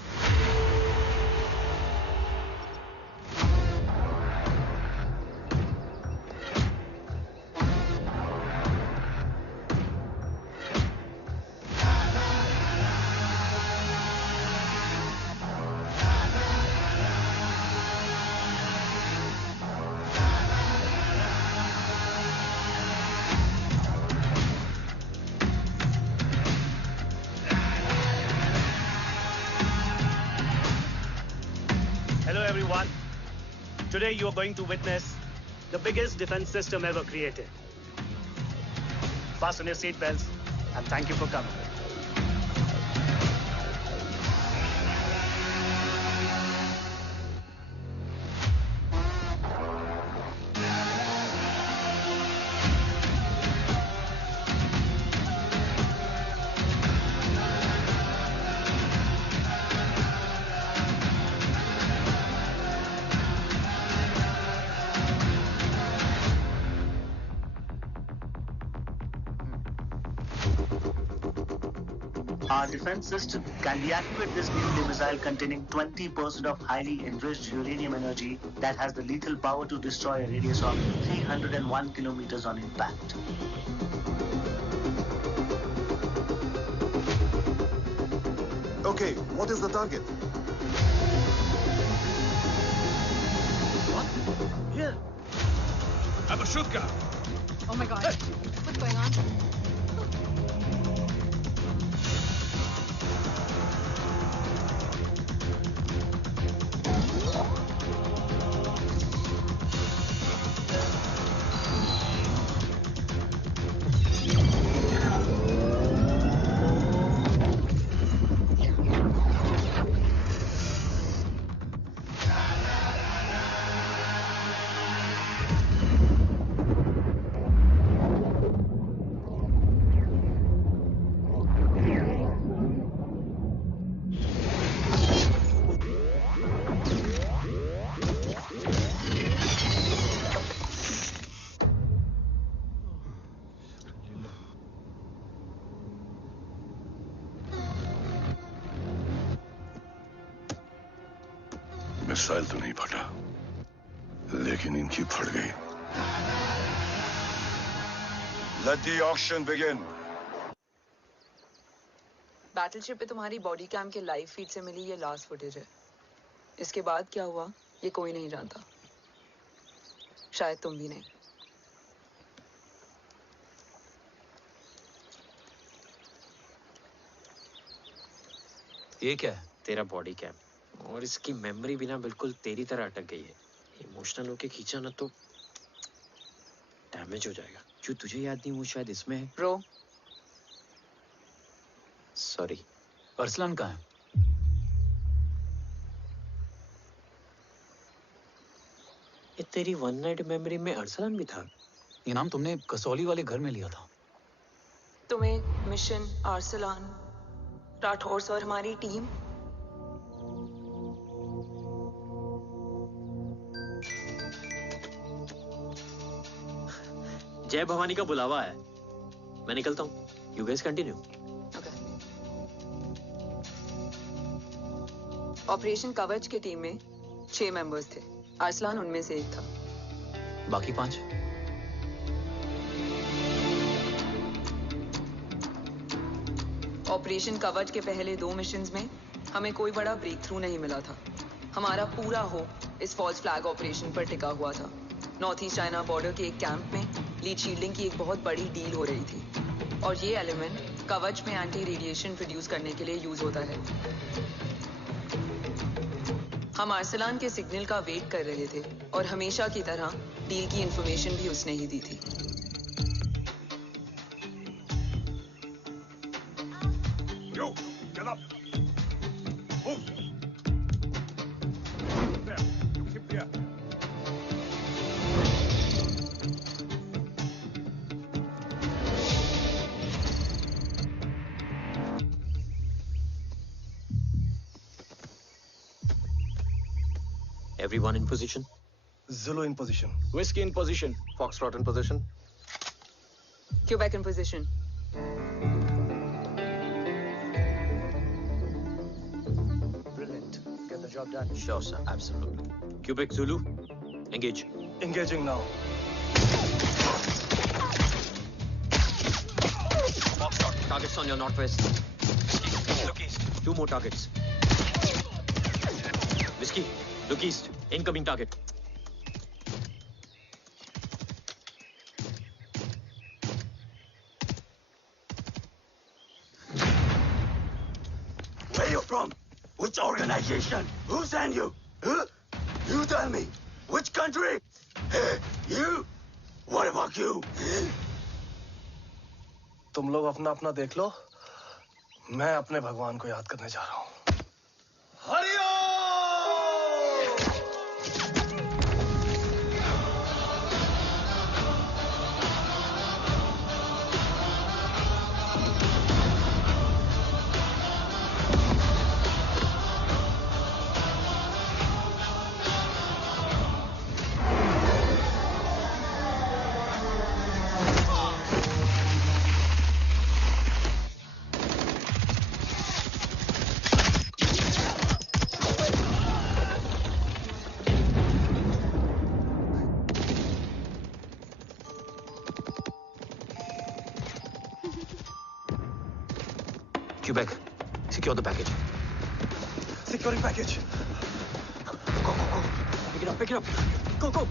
Today you are going to witness the biggest defense system ever created. Fasten your seat belts and thank you for coming. Our defense system can deactivate this nuclear missile containing 20% of highly enriched uranium energy that has the lethal power to destroy a radius of 301 kilometers on impact. Okay, what is the target? Marshrutka! Oh my God. What's going on? Missile तो नहीं फटा, लेकिन इनकी फट गई। Let the auction begin. Battleship पे तुम्हारी बॉडी कैम के लाइव फीड से मिली ये लास्ट फुटेज है। इसके बाद क्या हुआ ये कोई नहीं जानता, शायद तुम भी नहीं। ये क्या है? तेरा बॉडी कैम, और इसकी मेमोरी भी ना बिल्कुल तेरी तरह अटक गई है। इमोशनल होके खींचा ना तो डैमेज हो जाएगा। जो तुझे याद नहीं वो शायद इसमें है। Bro sorry. अरसलान कहाँ है? ये तेरी वन नाइट मेमोरी में अरसलान भी था? ये नाम तुमने कसौली वाले घर में लिया था। तुम्हें मिशन, अरसलान, राठौर और हमारी टीम। जय भवानी का बुलावा है, मैं निकलता हूँ। You guys continue. ऑपरेशन कवच की टीम में 6 मेंबर्स थे, अरसलान उनमें से एक था। बाकी 5? ऑपरेशन कवच के पहले 2 मिशंस में हमें कोई बड़ा ब्रेक थ्रू नहीं मिला था। हमारा पूरा होप इस फॉल्स फ्लैग ऑपरेशन पर टिका हुआ था। नॉर्थ ईस्ट चाइना बॉर्डर के एक कैंप में लीड शील्डिंग की एक बहुत बड़ी डील हो रही थी, और ये एलिमेंट कवच में एंटी रेडिएशन प्रोड्यूस करने के लिए यूज होता है। हम अरसलान के सिग्नल का वेट कर रहे थे, और हमेशा की तरह डील की इंफॉर्मेशन भी उसने ही दी थी। Yo, get up. Move. There. Keep there. Everyone in position? Zulu in position. Whiskey in position. Foxtrot in position. Quebec in position. Brilliant. Get the job done. Sure, sir. Absolutely. Quebec Zulu, engage. Engaging now. Foxtrot, targets on your northwest. Look east. 2 more targets. Whiskey, look east. Incoming target. Where you from? Which organization? Who sent you? Huh? You tell me. Which country? Hey, you? What about you? तुम लोग अपना अपना देख लो, मैं अपने भगवान को याद करने जा रहा हूँ। Hariom! Quebec, secure the package. Securing package. Pick it up, pick it up. Go, go.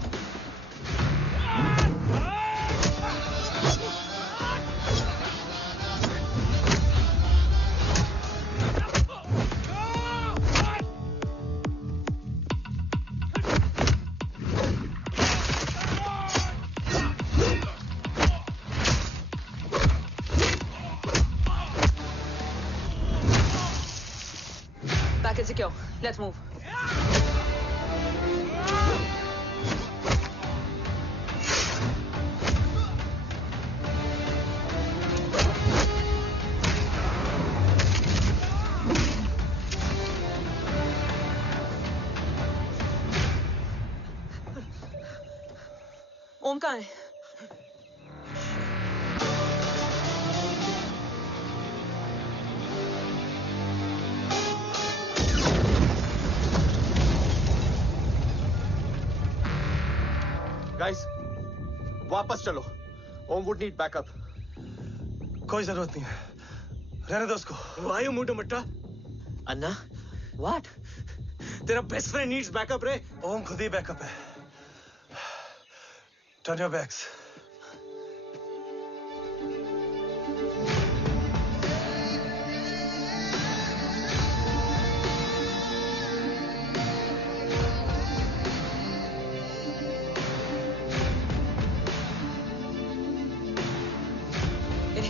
Vehicle secure. Let's move. ओम कहाँ है? गाइस, वापस चलो। Om would need backup. कोई जरूरत नहीं है, रहने दो उसको। वायु मुंडो मट्टा। अन्ना, व्हाट? तेरा बेस्ट फ्रेंड नीड्स बैकअप रे। ओम खुद ही बैकअप है। Turn your backs.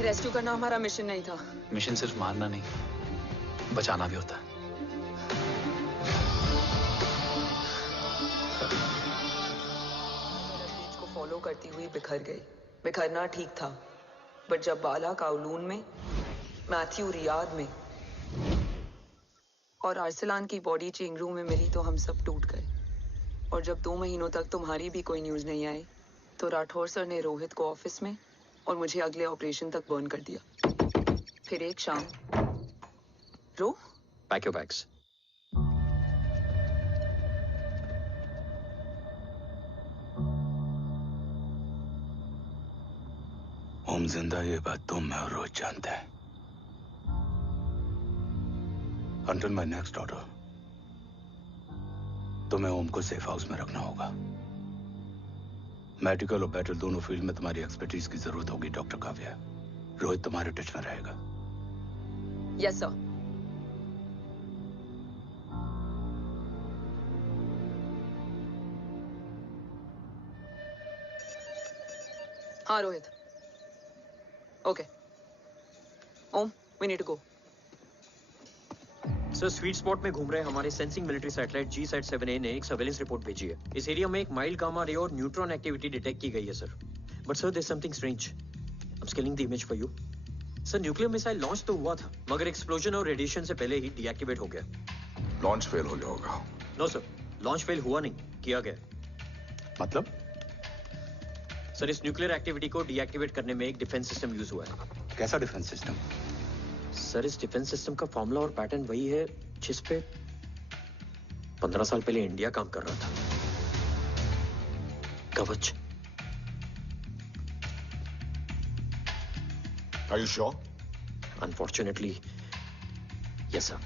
रेस्क्यू करना हमारा मिशन नहीं था। मिशन सिर्फ मारना नहीं, बचाना भी होता है। को फॉलो करती हुई बिखर गई। बिखरना ठीक था, बट जब बाला काउलून में, मैथ्यू रियाद में और अरसलान की बॉडी चेंज रूम में मिली तो हम सब टूट गए। और जब 2 महीनों तक तुम्हारी भी कोई न्यूज नहीं आई तो राठौर सर ने रोहित को ऑफिस में और मुझे अगले ऑपरेशन तक बर्न कर दिया। फिर एक शाम रो पैक योर बैग्स। ओम जिंदा, ये बात तुम मैं और रोज जानते हैं। अंटिल माय नेक्स्ट ऑर्डर तुम्हें ओम को सेफ हाउस में रखना होगा। मेडिकल और बैटल दोनों फील्ड में तुम्हारी एक्सपर्टीज की जरूरत होगी डॉक्टर काव्या। रोहित तुम्हारे टच में रहेगा। Yes sir. हाँ Rohit. Okay Om, we need to go. Sir, sweet spot में घूम रहे हमारे सेंसिंग मिलिट्री सैटेलाइट G-7A ने एक सर्वेलेंस रिपोर्ट भेजी है। इस एरिया में एक माइल्ड गामा रे और न्यूट्रॉन एक्टिविटी डिटेक्ट की गई है sir. But sir, there is something strange. I am scaling the image for you. Sir, nuclear missile launch तो हुआ था, मगर एक्सप्लोजन और रेडिएशन से पहले ही डीएक्टिवेट हो गया। लॉन्च फेल हो गया होगा। नो सर, लॉन्च फेल हुआ नहीं, किया गया। मतलब? सर, इस न्यूक्लियर एक्टिविटी को डीएक्टिवेट करने में एक डिफेंस सिस्टम यूज हुआ है। कैसा डिफेंस सिस्टम? सर, इस डिफेंस सिस्टम का फॉर्मूला और पैटर्न वही है जिस पे 15 साल पहले इंडिया काम कर रहा था। कवच। Are you sure? Unfortunately, yes sir.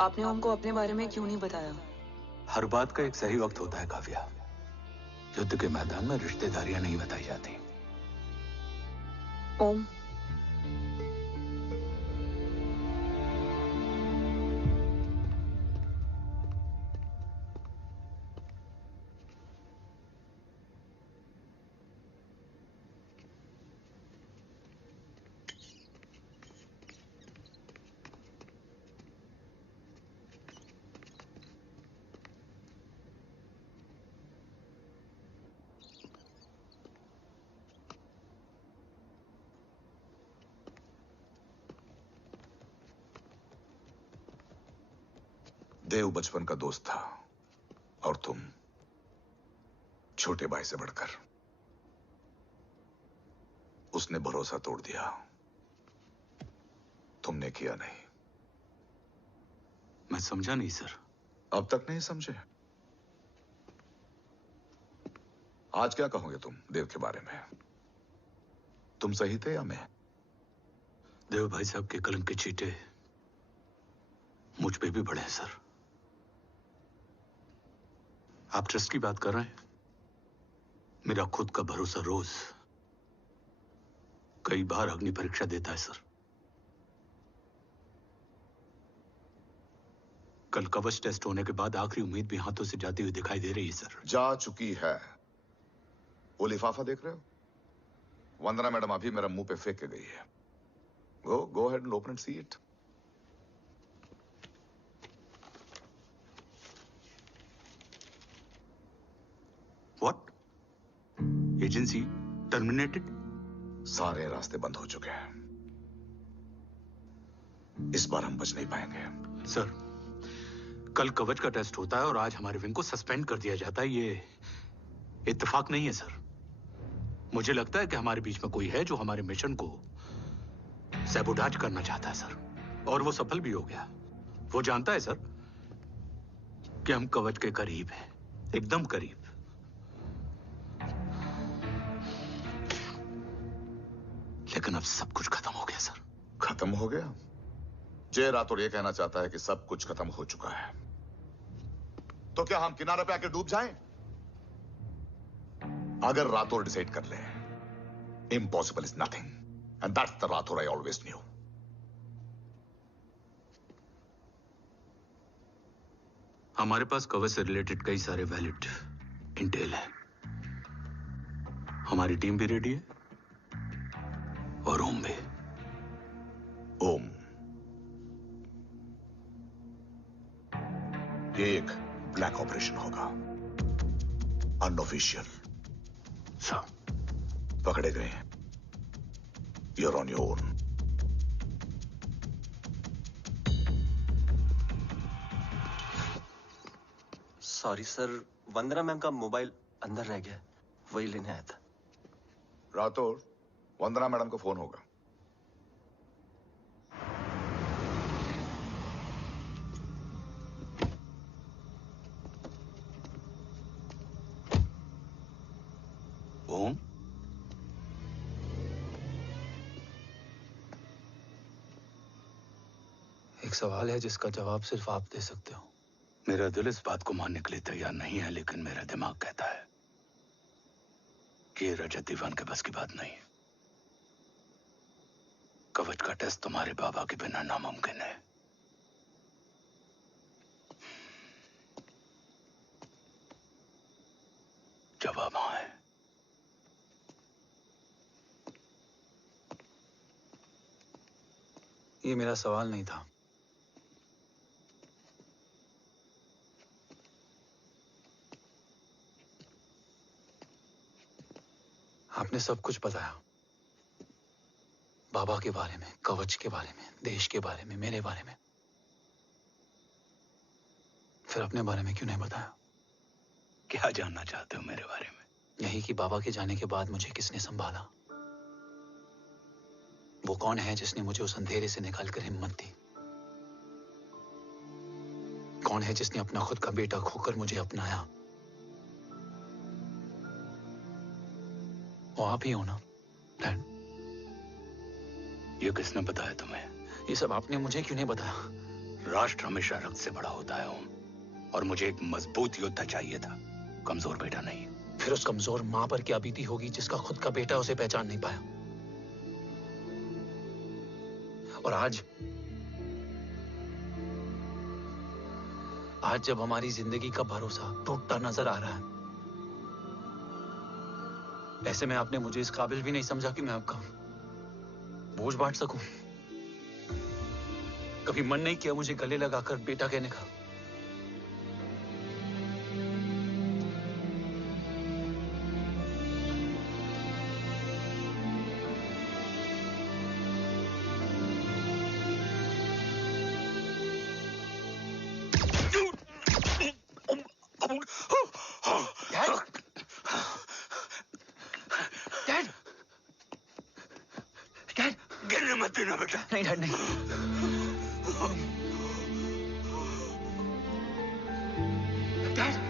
आपने ओम को अपने बारे में क्यों नहीं बताया? हर बात का एक सही वक्त होता है काव्या। युद्ध के मैदान में रिश्तेदारियां नहीं बताई जाती। ओम, देव बचपन का दोस्त था और तुम छोटे भाई से बढ़कर उसने भरोसा तोड़ दिया। तुमने किया नहीं। मैं समझा नहीं सर। अब तक नहीं समझे? आज क्या कहोगे तुम देव के बारे में? तुम सही थे या मैं? देव भाई साहब के कलम के छींटे मुझ पे भी पड़े हैं सर। आप ट्रस्ट की बात कर रहे हैं? मेरा खुद का भरोसा रोज कई बार अग्नि परीक्षा देता है सर। कल कवच टेस्ट होने के बाद आखिरी उम्मीद भी हाथों से जाती हुई दिखाई दे रही है सर। जा चुकी है। वो लिफाफा देख रहे हो? वंदना मैडम अभी मेरा मुंह पे फेंक के गई है। गो ahead and open and see it. What? Agency terminated? सारे रास्ते बंद हो चुके हैं। इस बार हम बच नहीं पाएंगे। सर, कल कवच का टेस्ट होता है और आज हमारे विंग को सस्पेंड कर दिया जाता है। ये इत्तेफाक नहीं है सर। मुझे लगता है कि हमारे बीच में कोई है जो हमारे मिशन को सैबोटाज करना चाहता है सर, और वो सफल भी हो गया। वो जानता है सर कि हम कवच के करीब हैं, एकदम करीब। लेकिन अब सब कुछ खत्म हो गया सर। खत्म हो गया? जय राठौर ये कहना चाहता है कि सब कुछ खत्म हो चुका है। तो क्या हम किनारे पे आके डूब जाएं? अगर राठौर डिसाइड कर ले, impossible is nothing, and that's the Rathore I always new. हमारे पास कवच से रिलेटेड कई सारे वैलिड इंटेल है। हमारी टीम भी रेडी है और ओम भी। ओम, ये एक ब्लैक ऑपरेशन होगा, अनऑफिशियल। सर, पकड़े गए हैं। You're on your own. Sorry sir, Vandana ma'am का मोबाइल अंदर रह गया, वही लेने आया था। राठौर, वंदना मैडम को फोन होगा। ओम, एक सवाल है जिसका जवाब सिर्फ आप दे सकते हो। मेरा दिल इस बात को मानने के लिए तैयार नहीं है, लेकिन मेरा दिमाग कहता है कि ये रजत दीवान के बस की बात नहीं है। कवच का टेस्ट तुम्हारे बाबा के बिना नामुमकिन है। जवाब हाँ है। ये मेरा सवाल नहीं था। आपने सब कुछ बताया, बाबा के बारे में, कवच के बारे में, देश के बारे में, मेरे बारे में। फिर अपने बारे में क्यों नहीं बताया? क्या जानना चाहते हो मेरे बारे में? यही कि बाबा के जाने के बाद मुझे किसने संभाला, वो कौन है जिसने मुझे उस अंधेरे से निकालकर हिम्मत दी, कौन है जिसने अपना खुद का बेटा खोकर मुझे अपनाया। वो आप ही हो ना डैड? ये किसने बताया तुम्हें? ये सब आपने मुझे क्यों नहीं बताया? राष्ट्र हमेशा रक्त से बड़ा होता है ओम, और मुझे एक मजबूत योद्धा चाहिए था, कमजोर बेटा नहीं। फिर उस कमजोर मां पर क्या बीती होगी जिसका खुद का बेटा उसे पहचान नहीं पाया। और आज जब हमारी जिंदगी का भरोसा टूटता नजर आ रहा है, ऐसे में आपने मुझे इस काबिल भी नहीं समझा कि मैं आपका बोझ बांट सकूं। कभी मन नहीं किया मुझे गले लगाकर बेटा कहने का। बेटा। नहीं डैड नहीं। डैड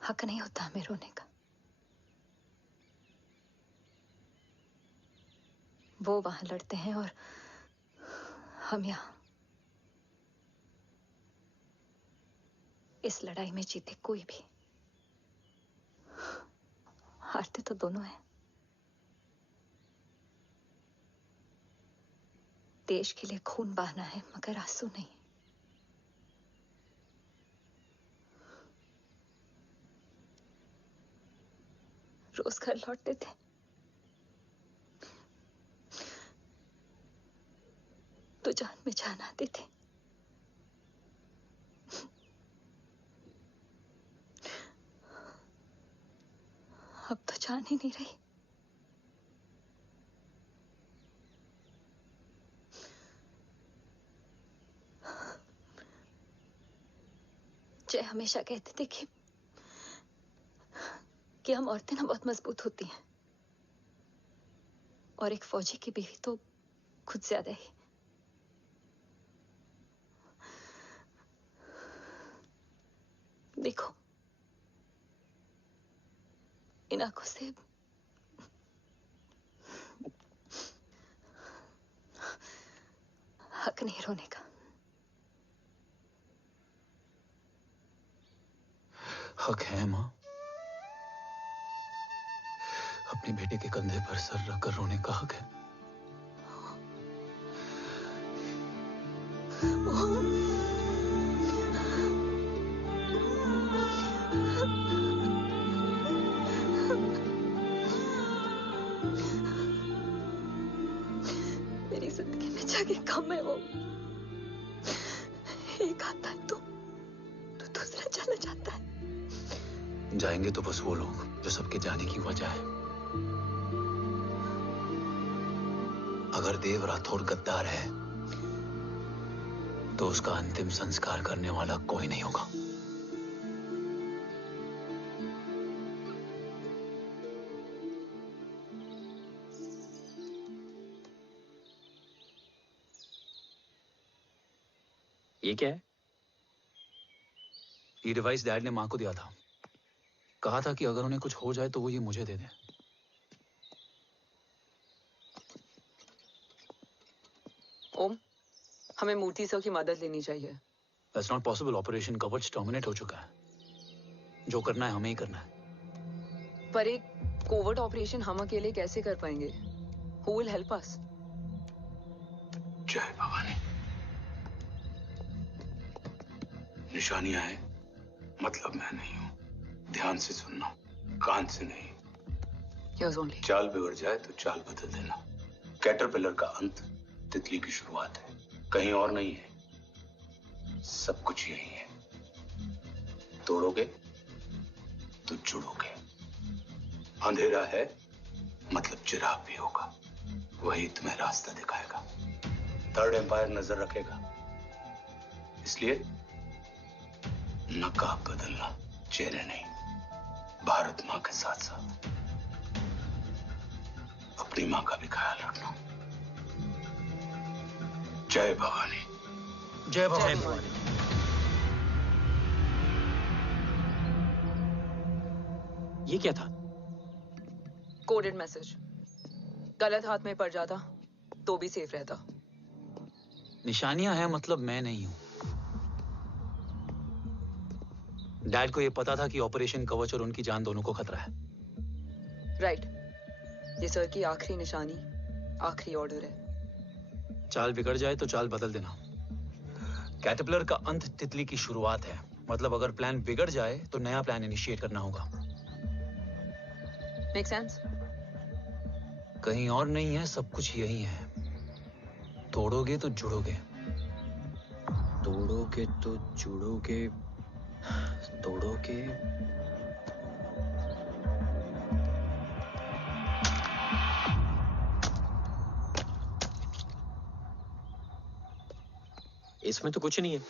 हक नहीं होता हमें रोने का। वो वहां लड़ते हैं और हम यहां। इस लड़ाई में जीते कोई भी, हारते तो दोनों हैं। देश के लिए खून बहाना है मगर आंसू नहीं। रोज घर लौटते थे, तो जान में जान आती थी। अब तो जान ही नहीं रही। जय हमेशा कहते थे कि हम औरतें ना बहुत मजबूत होती हैं, और एक फौजी की बीवी तो खुद ज्यादा ही। देखो, इन आंखों से हक नहीं रोने का। हक है माँ। अपने बेटे के कंधे पर सर रखकर रोने का हक है। मेरी जिंदगी में जगह कम है वो। एक आता है तो दूसरा चला जाता है। जाएंगे तो बस वो लोग जो सबके जाने की वजह है। अगर देव राठौर गद्दार है तो उसका अंतिम संस्कार करने वाला कोई नहीं होगा। ये क्या है? ये डिवाइस डैड ने मां को दिया था। कहा था कि अगर उन्हें कुछ हो जाए तो वो ये मुझे दे दें। ओम, हमें मूर्ति सर की मदद लेनी चाहिए। That's not possible. ऑपरेशन कवच टर्मिनेट हो चुका है। जो करना है हमें ही करना है। पर एक कोवर्ट ऑपरेशन हम अकेले कैसे कर पाएंगे? Who will help us? जय भवानी। निशानियां हैं, मतलब मैं नहीं हूं। ध्यान से सुनना, कान से नहीं। Here's only. चाल बिगड़ जाए तो चाल बदल देना। कैटरपिलर का अंत तितली की शुरुआत है, कहीं और नहीं है। सब कुछ यही है। तोड़ोगे तो जुड़ोगे। अंधेरा है मतलब चिराग भी होगा, वही तुम्हें रास्ता दिखाएगा। थर्ड एम्पायर नजर रखेगा, इसलिए नकाब बदलना, चेहरे नहीं। भारत मां के साथ साथ अपनी मां का भी ख्याल रखना। जय भवानी। जय भवानी। ये क्या था? Coded message. गलत हाथ में पड़ जाता तो भी सेफ रहता। निशानियां हैं मतलब मैं नहीं हूं। डैड को ये पता था कि ऑपरेशन कवच और उनकी जान दोनों को खतरा है। राइट। ये सर की आखिरी निशानी, आखिरी ऑर्डर है। चाल बिगड़ जाए तो चाल बदल देना। कैटरपिलर का अंत तितली की शुरुआत है। मतलब अगर प्लान बिगड़ जाए तो नया प्लान इनिशिएट करना होगा। Make sense? कहीं और नहीं है, सब कुछ यही है। तोड़ोगे तो जुड़ोगे। तोड़ोगे तो जुड़ोगे। तोड़ोगे। इसमें तो कुछ नहीं है।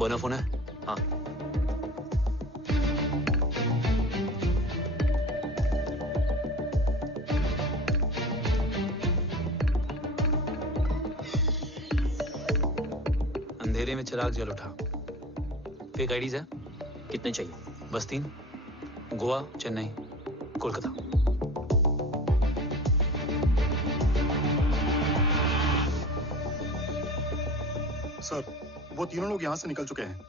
बना फोन है? हाँ। अंधेरे में चिराग जल उठा। फेक आईडीज है? कितने चाहिए? बस 3। गोवा, चेन्नई, कोलकाता। सर, वो तीनों लोग यहाँ से निकल चुके हैं।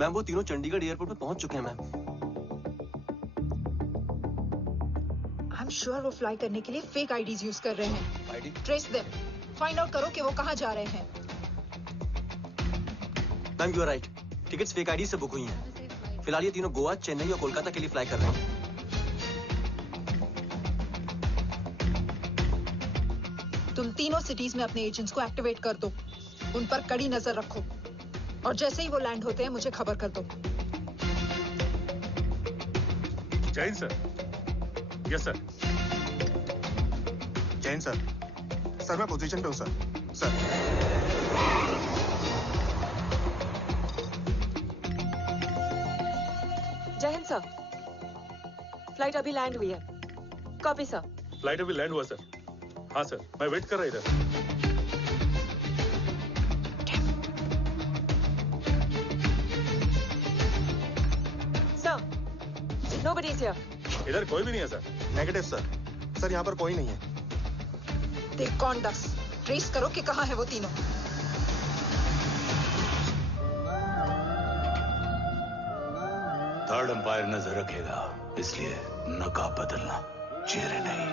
मैम वो तीनों चंडीगढ़ एयरपोर्ट पे पहुंच चुके हैं मैम। आई एम श्योर वो फ्लाई करने के लिए फेक आईडीज यूज कर रहे हैं। ID? Trace them. Find out करो कि वो कहाँ जा रहे हैं। Ma'am you are right. Tickets fake ID से बुक हुई हैं। फिलहाल ये तीनों गोवा, चेन्नई और कोलकाता के लिए फ्लाई कर रहे हैं। तुम तीनों सिटीज में अपने एजेंट्स को एक्टिवेट कर दो। उन पर कड़ी नजर रखो और जैसे ही वो लैंड होते हैं मुझे खबर कर दो। Jain sir. Yes sir. Jain sir. Sir मैं पोजीशन पे हूँ सर। सर। जय हिंद सर। फ्लाइट अभी लैंड हुई है। Copy sir. फ्लाइट अभी लैंड हुआ सर। हाँ सर, मैं वेट कर रहा इधर। Nobody is here. इधर कोई भी नहीं है सर। Negative sir. सर यहाँ पर कोई नहीं है। देख कौन दस। ट्रेस करो कि कहाँ है वो तीनों। थर्ड अंपायर नजर रखेगा, इसलिए नकाब बदलना, चेहरे नहीं।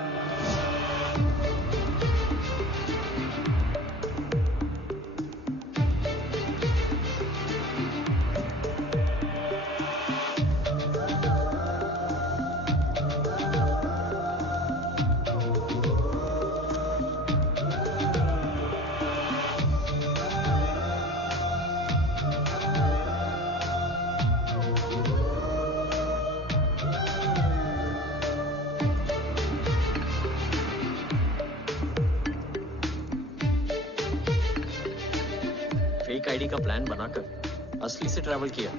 आईडी का प्लान बनाकर असली से ट्रैवल किया।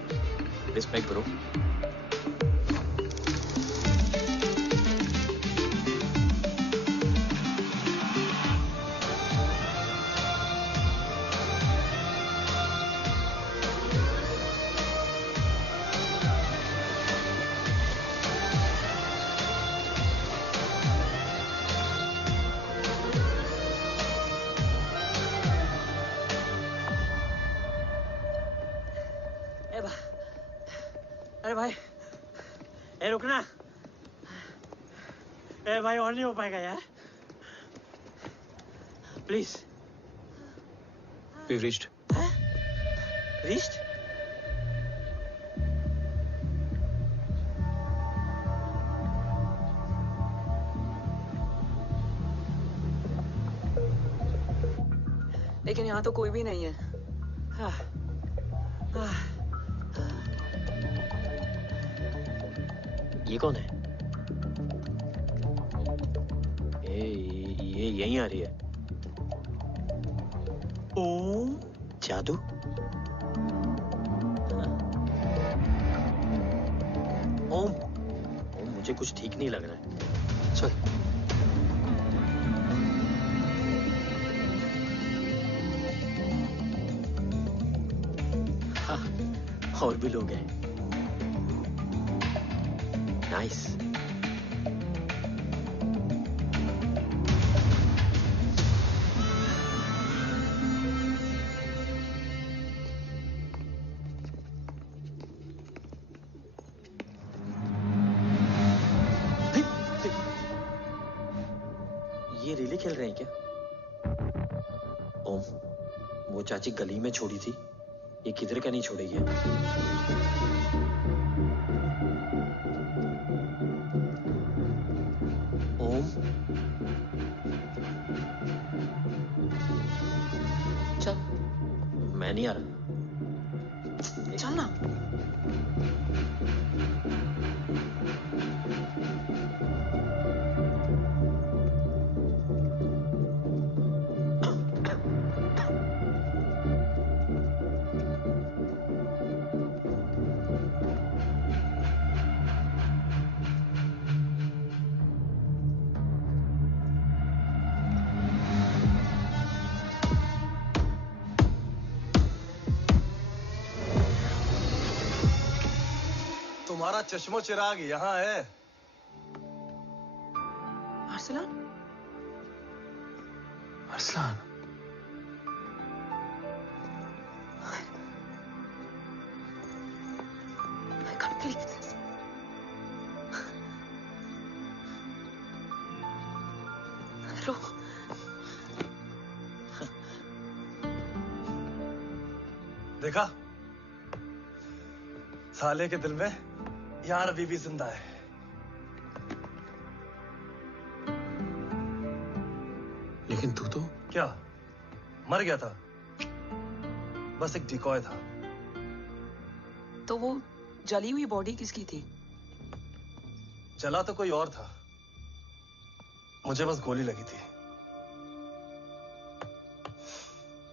Respect bro. अरे भाई, ए रुकना। ए भाई और नहीं हो पाएगा यार। प्लीज। We've reached. Reached? लेकिन यहाँ तो कोई भी नहीं है। ये कौन है? ये यहीं आ रही है। ओम जादू? ओम मुझे कुछ ठीक नहीं लग रहा है। चल। हाँ, और भी लोग हैं। नाइस। ये रिले खेल रहे हैं क्या? ओम, वो चाची गली में छोड़ी थी, ये किधर का नहीं छोड़ेगी? ओम, चल। मैं नहीं आ रहा। चल ना। तुम्हारा चश्मो चिराग यहाँ है। Arsalan? Arsalan, I can't believe this. रो। देखा, साले के दिल में यार अभी भी जिंदा है। लेकिन तू तो क्या मर गया था? बस एक डिकॉय था। तो वो जली हुई बॉडी किसकी थी? जला तो कोई और था, मुझे बस गोली लगी थी।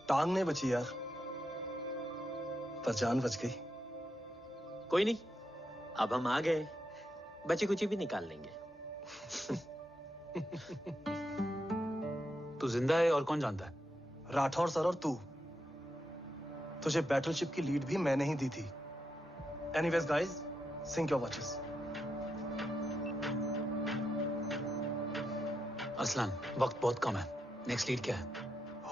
टांग नहीं बची यार, पर जान बच गई। कोई नहीं, अब हम आ गए, बची कुची भी निकाल लेंगे। तू जिंदा है और कौन जानता है? राठौर सर और तू। तुझे बैटलशिप की लीड भी मैंने ही दी थी। Anyways guys, sync your watches. Arsalan, वक्त बहुत कम है। नेक्स्ट लीड क्या है?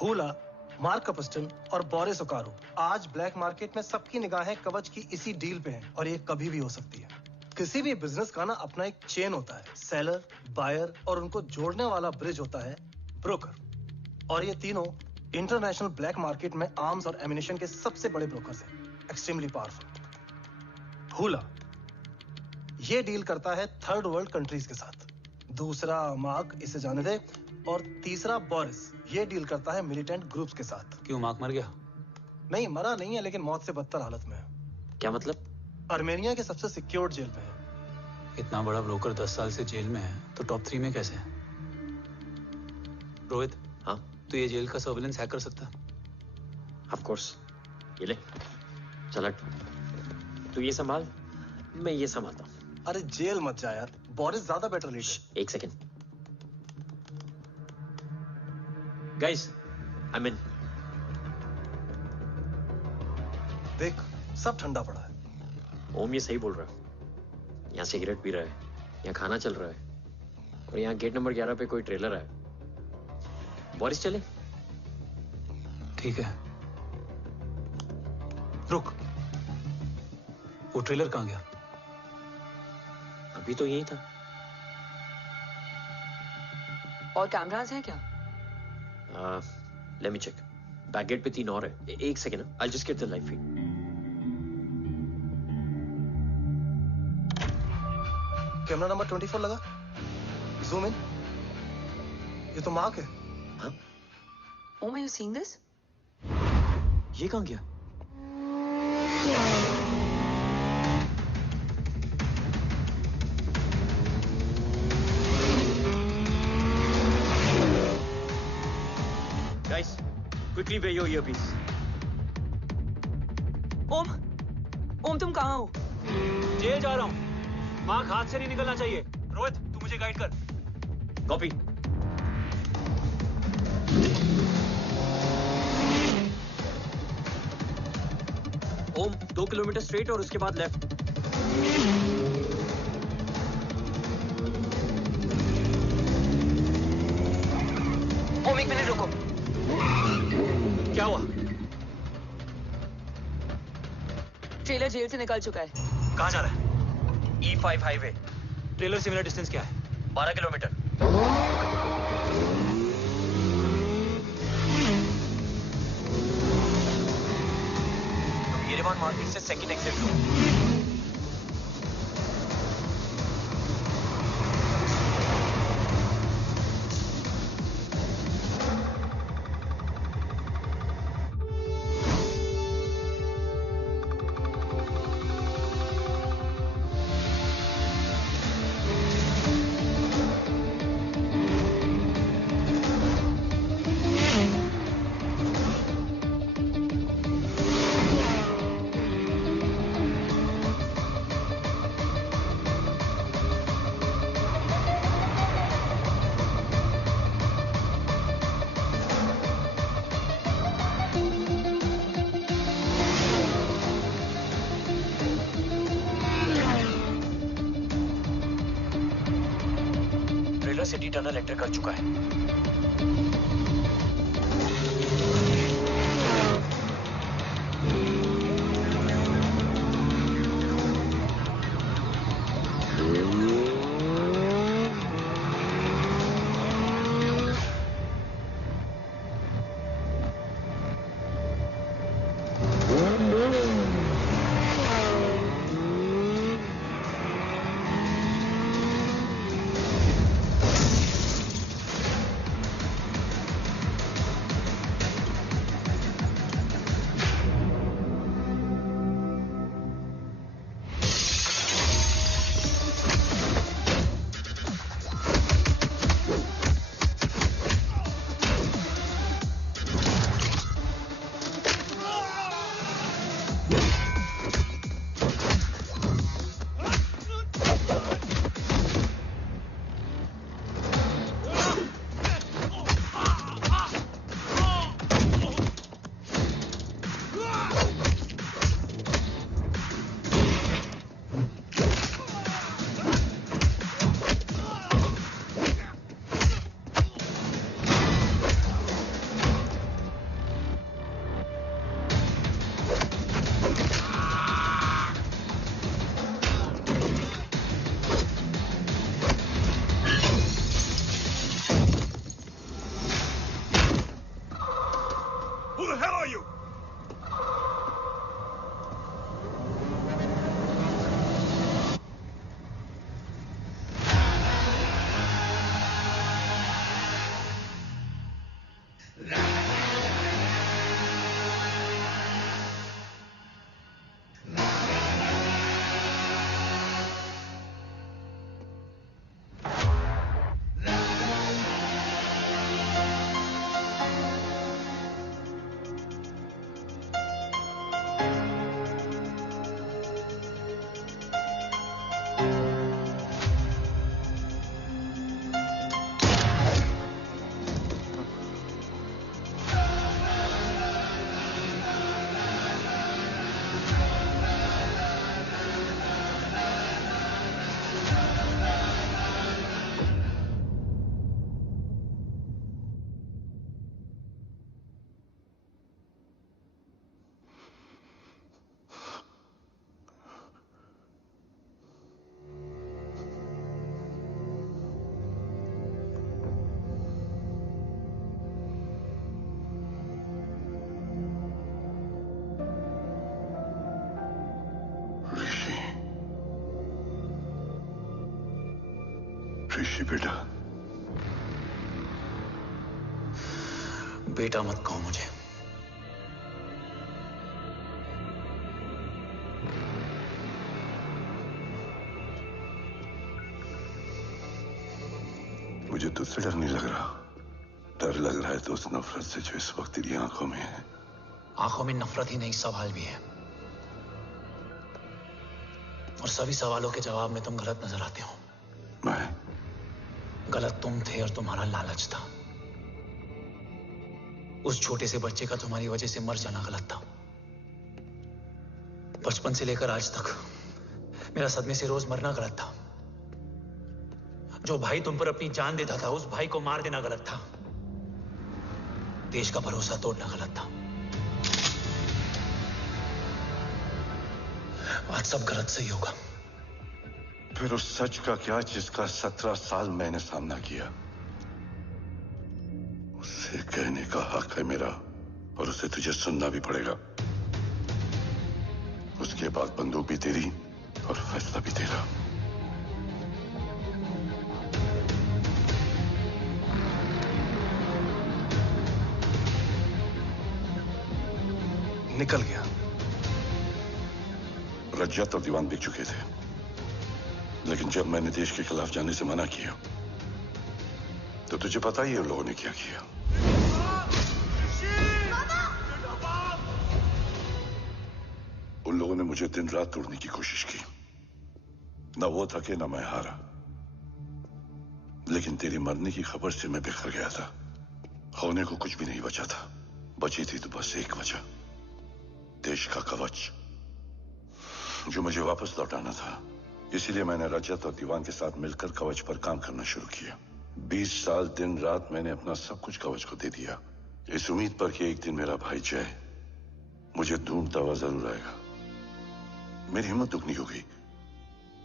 हुला, मार्क कपस्टन और बोरिस ओकारो। आज ब्लैक मार्केट में सबकी निगाहें कवच की इसी डील पे हैं और ये कभी भी हो सकती है। किसी भी बिजनेस का ना अपना एक चेन होता है, सेलर, बायर और उनको जोड़ने वाला ब्रिज होता है ब्रोकर। और ये तीनों इंटरनेशनल ब्लैक मार्केट में आर्म्स और एमिनेशन के सबसे बड़े ब्रोकर्स हैं, एक्सट्रीमली पावरफुल। हुला ये डील करता है थर्ड वर्ल्ड कंट्रीज के साथ। दूसरा मार्क, इसे जाने दे। और तीसरा बोरिस, ये डील करता है मिलिटेंट ग्रुप्स के साथ। क्यों, मार्क मर गया? नहीं, मरा नहीं है, लेकिन मौत से बदतर हालत में है। क्या मतलब? आर्मेनिया के सबसे सिक्योर्ड जेल में है। इतना बड़ा ब्रोकर 10 साल से जेल में है, तो टॉप 3 में कैसे है? रोहित, हाँ? तो ये जेल का सर्विलेंस हैक कर सकता? Of course. ये ले, चल हट। तू ये संभाल, मैं ये संभालता हूँ। अरे जेल मत जा यार, बोरिस ज्यादा बेटर लीडर। एक सेकेंड। गाइस, आई मीन, देख सब ठंडा पड़ा है। ओम ये सही बोल रहा है। यहाँ सिगरेट पी रहा है, यहाँ खाना चल रहा है, और यहाँ गेट नंबर 11 पे कोई ट्रेलर है। बोरिस चले? ठीक है, रुक, वो ट्रेलर कहाँ गया? अभी तो यही था। और कैमरास हैं क्या? Let me check. Back gate पे 3 और है। एक second, I just get the live feed. Camera number 24 लगा, जूम इन। ये तो मार्क है। हाँ? Oh, are you seeing this? ये कहाँ गया? Guys, quickly wear your earpiece. ओम तुम कहाँ हो? जेल जा रहा हूँ। मार्क हाथ से नहीं निकलना चाहिए। रोहित, तू मुझे गाइड कर। कॉपी। ओम 2 किलोमीटर स्ट्रेट और उसके बाद लेफ्ट। ओम, एक मिनट रुको। क्या हुआ? ट्रेलर जेल से निकल चुका है। कहाँ जा रहा है? E5 highway. ट्रेलर से मेरा डिस्टेंस क्या है? 12 किलोमीटर। येरेवान मार्केट से सेकंड एग्जिट लो। सिटी टनल एंटर कर चुका है। ऋषि बेटा, बेटा मत कहो मुझे। मुझे तुझसे डर नहीं लग रहा। डर लग रहा है तो उस नफरत से जो इस वक्त तेरी आंखों में है। आंखों में नफरत ही नहीं, सवाल भी है, और सभी सवालों के जवाब में तुम गलत नजर आते हो। मैं गलत तुम थे और तुम्हारा लालच था। उस छोटे से बच्चे का तुम्हारी वजह से मर जाना गलत था। बचपन से लेकर आज तक मेरा सदमे से रोज मरना गलत था। जो भाई तुम पर अपनी जान देता था, उस भाई को मार देना गलत था। देश का भरोसा तोड़ना गलत था। आज सब गलत सही होगा। फिर उस सच का क्या जिसका 17 साल मैंने सामना किया? उसे कहने का हक है मेरा, और उसे तुझे सुनना भी पड़ेगा। उसके बाद बंदूक भी तेरी और फैसला भी तेरा। निकल गया। रज्जत और दीवान बिक चुके थे, लेकिन जब मैंने देश के खिलाफ जाने से मना किया तो तुझे पता ही है उन लोगों ने क्या किया। उन लोगों ने मुझे दिन रात तोड़ने की कोशिश की। ना वो थके ना मैं हारा, लेकिन तेरी मरने की खबर से मैं बिखर गया था। होने को कुछ भी नहीं बचा था। बची थी तो बस एक वजह, देश का कवच, जो मुझे वापस लौटाना था। इसीलिए मैंने रजत और दीवान के साथ मिलकर कवच पर काम करना शुरू किया। 20 साल दिन रात मैंने अपना सब कुछ कवच को दे दिया, इस उम्मीद पर कि एक दिन मेरा भाई जय मुझे ढूंढता हुआ जरूर आएगा। मेरी हिम्मत दुगनी हो गई,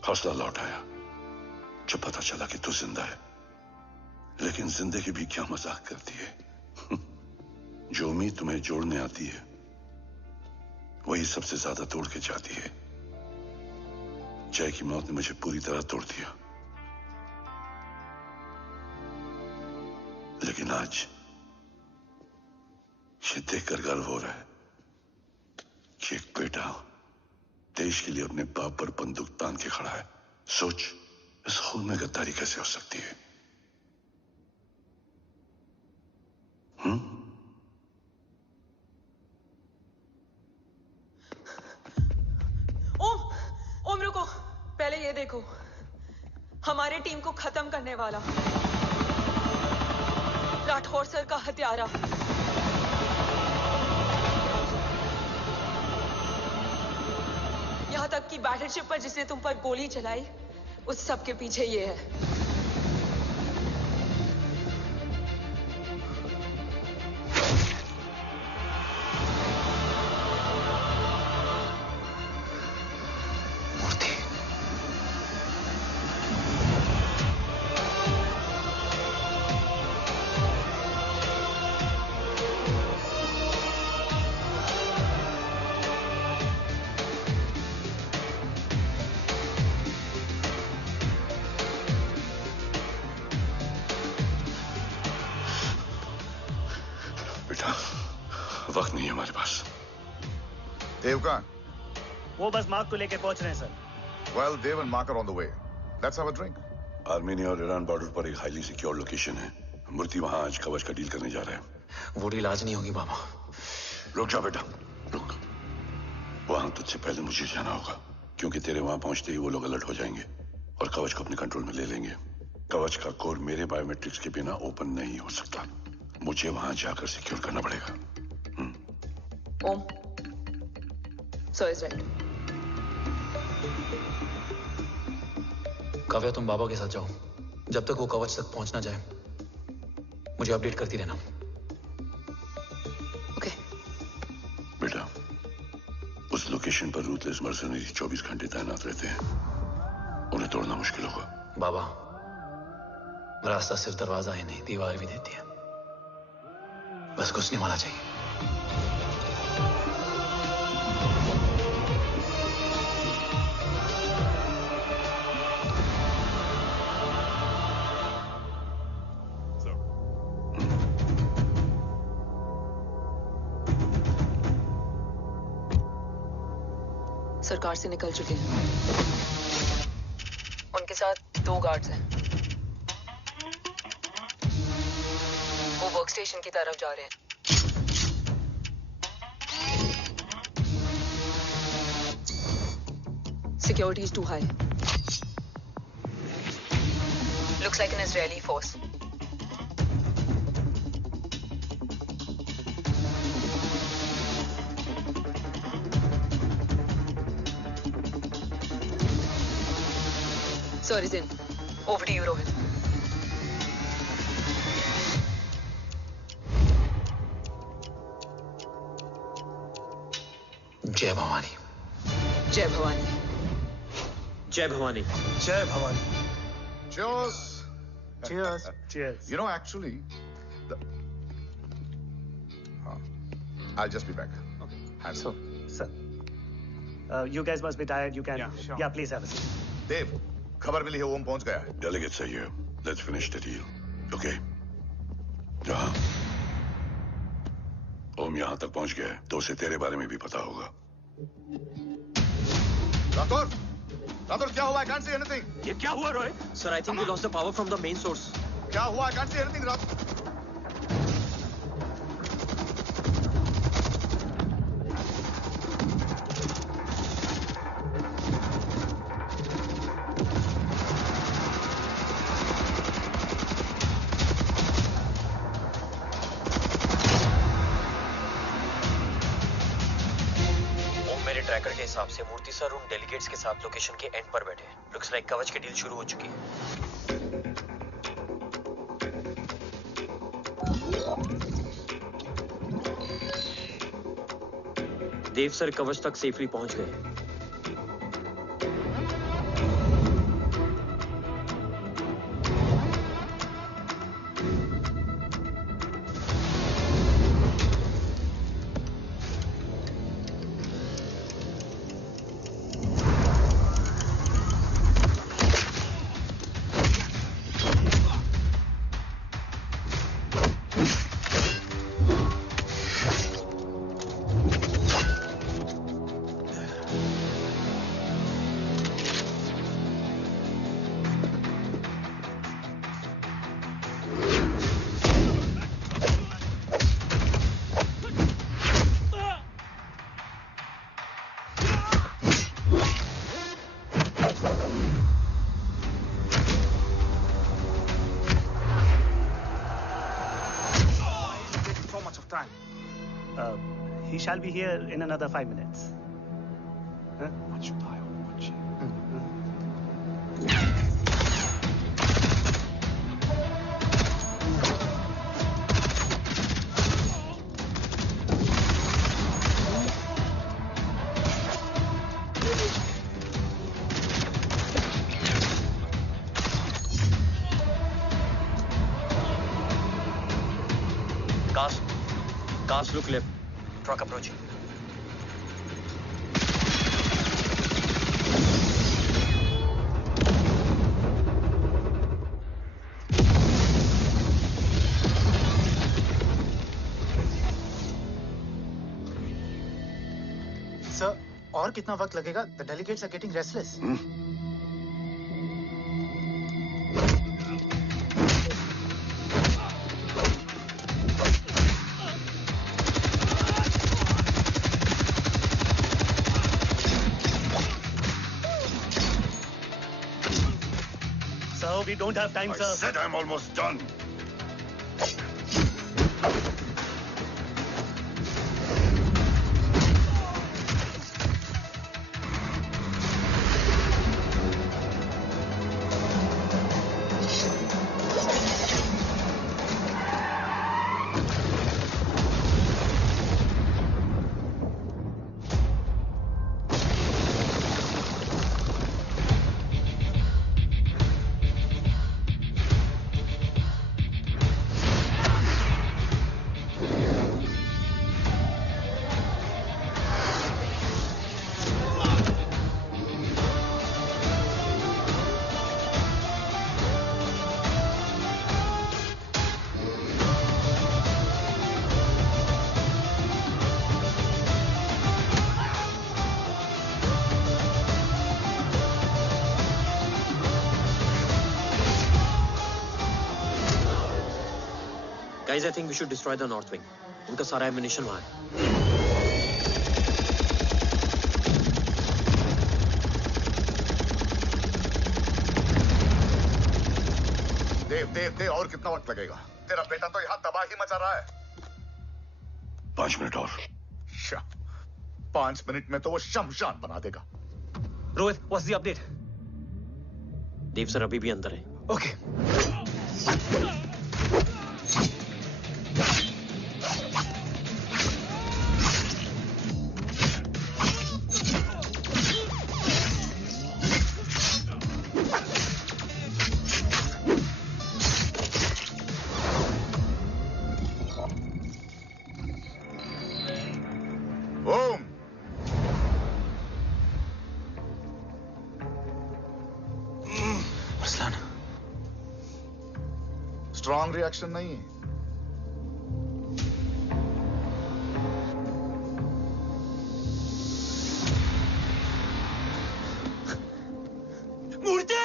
हौसला लौट आया जब पता चला कि तू जिंदा है। लेकिन जिंदगी भी क्या मजाक करती है। जो उम्मीद तुम्हें जोड़ने आती है वही सबसे ज्यादा तोड़ के जाती है। जय की मौत ने मुझे पूरी तरह तोड़ दिया, लेकिन आज ये देखकर गर्व हो रहा है कि एक बेटा देश के लिए अपने बाप पर बंदूक तान के खड़ा है। सोच, इस खून में गद्दारी कैसे हो सकती है? ओम रुको, पहले ये देखो, हमारे टीम को खत्म करने वाला राठौर सर का हत्यारा। यहां तक कि बैटलशिप पर जिसने तुम पर गोली चलाई, उस सब के पीछे ये है। वक्त नहीं है हमारे पास। Dave कहाँ? वो बस मार्क को लेके पहुंच रहे हैं sir. Well, Dave and Mark are on the way. Let's have a drink. Armenia और ईरान बॉर्डर पर एक हाईली सिक्योर लोकेशन है। मूर्ति वहां आज कवच का डील करने जा रहे हैं। वो डील आज नहीं होगी बाबा। रुक जा बेटा, रुक। वहां तुझसे पहले मुझे जाना होगा, क्योंकि तेरे वहां पहुंचते ही वो लोग अलर्ट हो जाएंगे और कवच को अपने कंट्रोल में ले लेंगे। कवच का कोड मेरे बायोमेट्रिक्स के बिना ओपन नहीं हो सकता। मुझे वहां जाकर सिक्योर करना पड़ेगा। ओम, so is right. काव्या, तुम बाबा के साथ जाओ। जब तक वो कवच तक पहुंच ना जाए मुझे अपडेट करती रहना। ओके। बेटा, उस लोकेशन पर रूथलेस मर्सनरी 24 घंटे तैनात रहते हैं। उन्हें तोड़ना मुश्किल होगा। बाबा, रास्ता सिर्फ दरवाजा ही नहीं, दीवार भी देती है। बस घुसने वाला चाहिए। सरकार से निकल चुके हैं। उनके साथ 2 गार्ड्स हैं। वो वर्क स्टेशन की तरफ जा रहे हैं। Security is too high. Looks like an Israeli force. Sir is in. Over to you, Rohit. जय Bhavani. Jai Bhavani. Jai Bhavani. Jai Bhavani. Cheers. Cheers. Cheers. You know, actually, I'll just be back. Hands So, sir, you guys must be tired. You can, yeah, please have a seat. देव, खबर मिली है ओम पहुंच गया है। Delegate सही है। Let's finish the deal. Okay? जहाँ ओम यहाँ तक पहुंच गया है, तो उसे तेरे बारे में भी पता होगा। राठौर, राठौर क्या हुआ? I can't see anything. ये क्या हुआ Rohit? Sir, I think we lost the power from the main source. क्या हुआ? I can't see anything, Rathore. Tracker के हिसाब से मूर्ति सर उन डेलीगेट्स के साथ लोकेशन के एंड पर बैठे। लुक्स लाइक कवच की डील शुरू हो चुकी है। देव सर कवच तक सेफली पहुंच गए। He shall be here in another 5 minutes. Huh? Cast look left. Truck approaching. Sir, और कितना वक्त लगेगा? The delegates are getting restless. We don't have time, sir. I said I'm almost done. Guys, I think we should destroy the north wing. उनका सारा ammunition वहाँ है। देव और कितना वक्त लगेगा? तेरा बेटा तो यहाँ तबाही मचा रहा है। 5 मिनट और। 5 मिनट में तो वो शमशान बना देगा। Rohit, what's the update? Dev sir अभी भी अंदर है। Okay. स्ट्रॉन्ग रिएक्शन नहीं है। मूर्ति!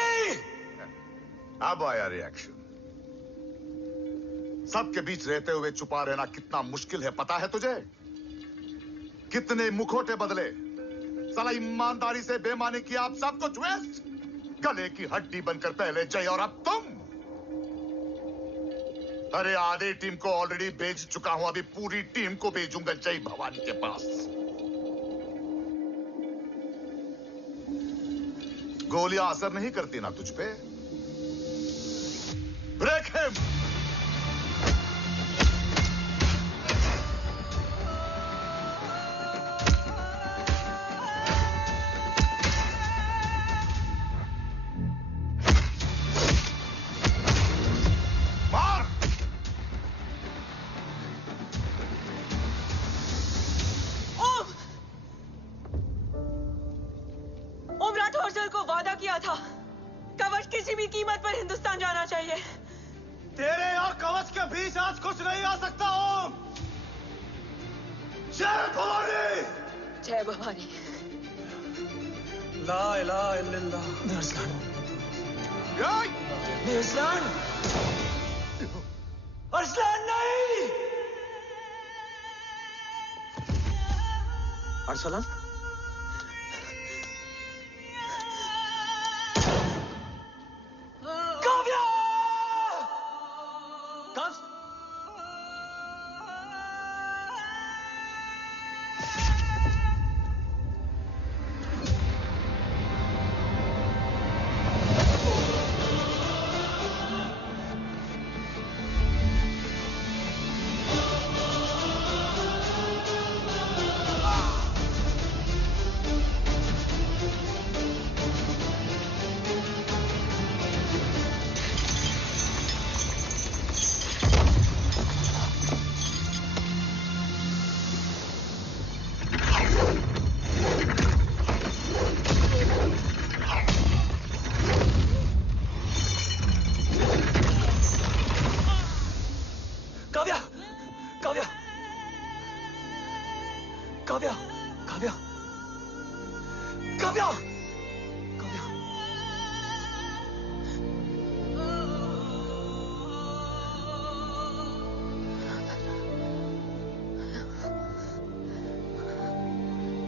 अब आया रिएक्शन। सबके बीच रहते हुए छुपा रहना कितना मुश्किल है पता है तुझे? कितने मुखौटे बदले, साला ईमानदारी से बेमानी किया, आप सब कुछ वेस्ट। गले की हड्डी बनकर पहले जय और अब तुम। अरे आधे टीम को ऑलरेडी भेज चुका हूं, अभी पूरी टीम को भेजूंगा जय भवानी के पास। गोलियां असर नहीं करती ना तुझ पे। Break him. कवच किसी भी कीमत पर हिंदुस्तान जाना चाहिए। तेरे और कवच के बीच आज कुछ नहीं आ सकता। ओम, जय भवानी। जय भवानी। ला इलाहा इल्लल्लाह। अरसलान! अरसलान नहीं! Arsalan?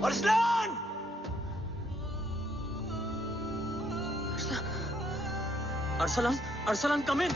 Arsalan! Arsalan, Arsalan, come in.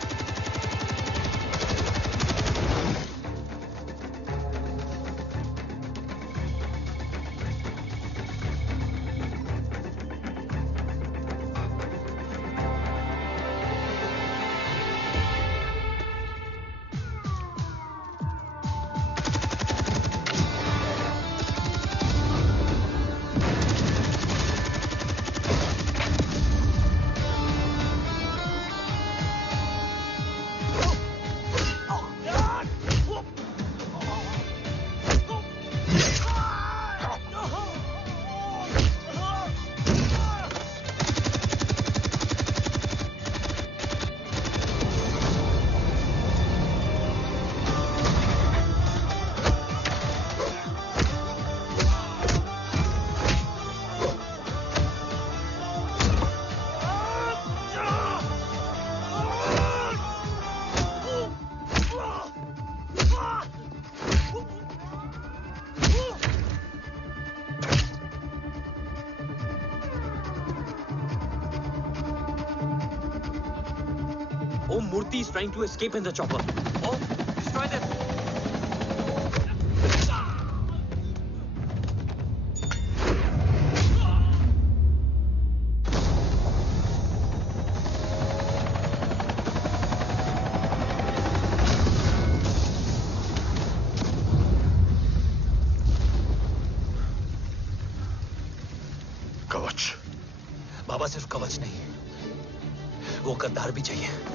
Murthy is trying to escape in the chopper. Oh, destroy them. कवच। बाबा सिर्फ कवच नहीं, वो गद्दार भी चाहिए।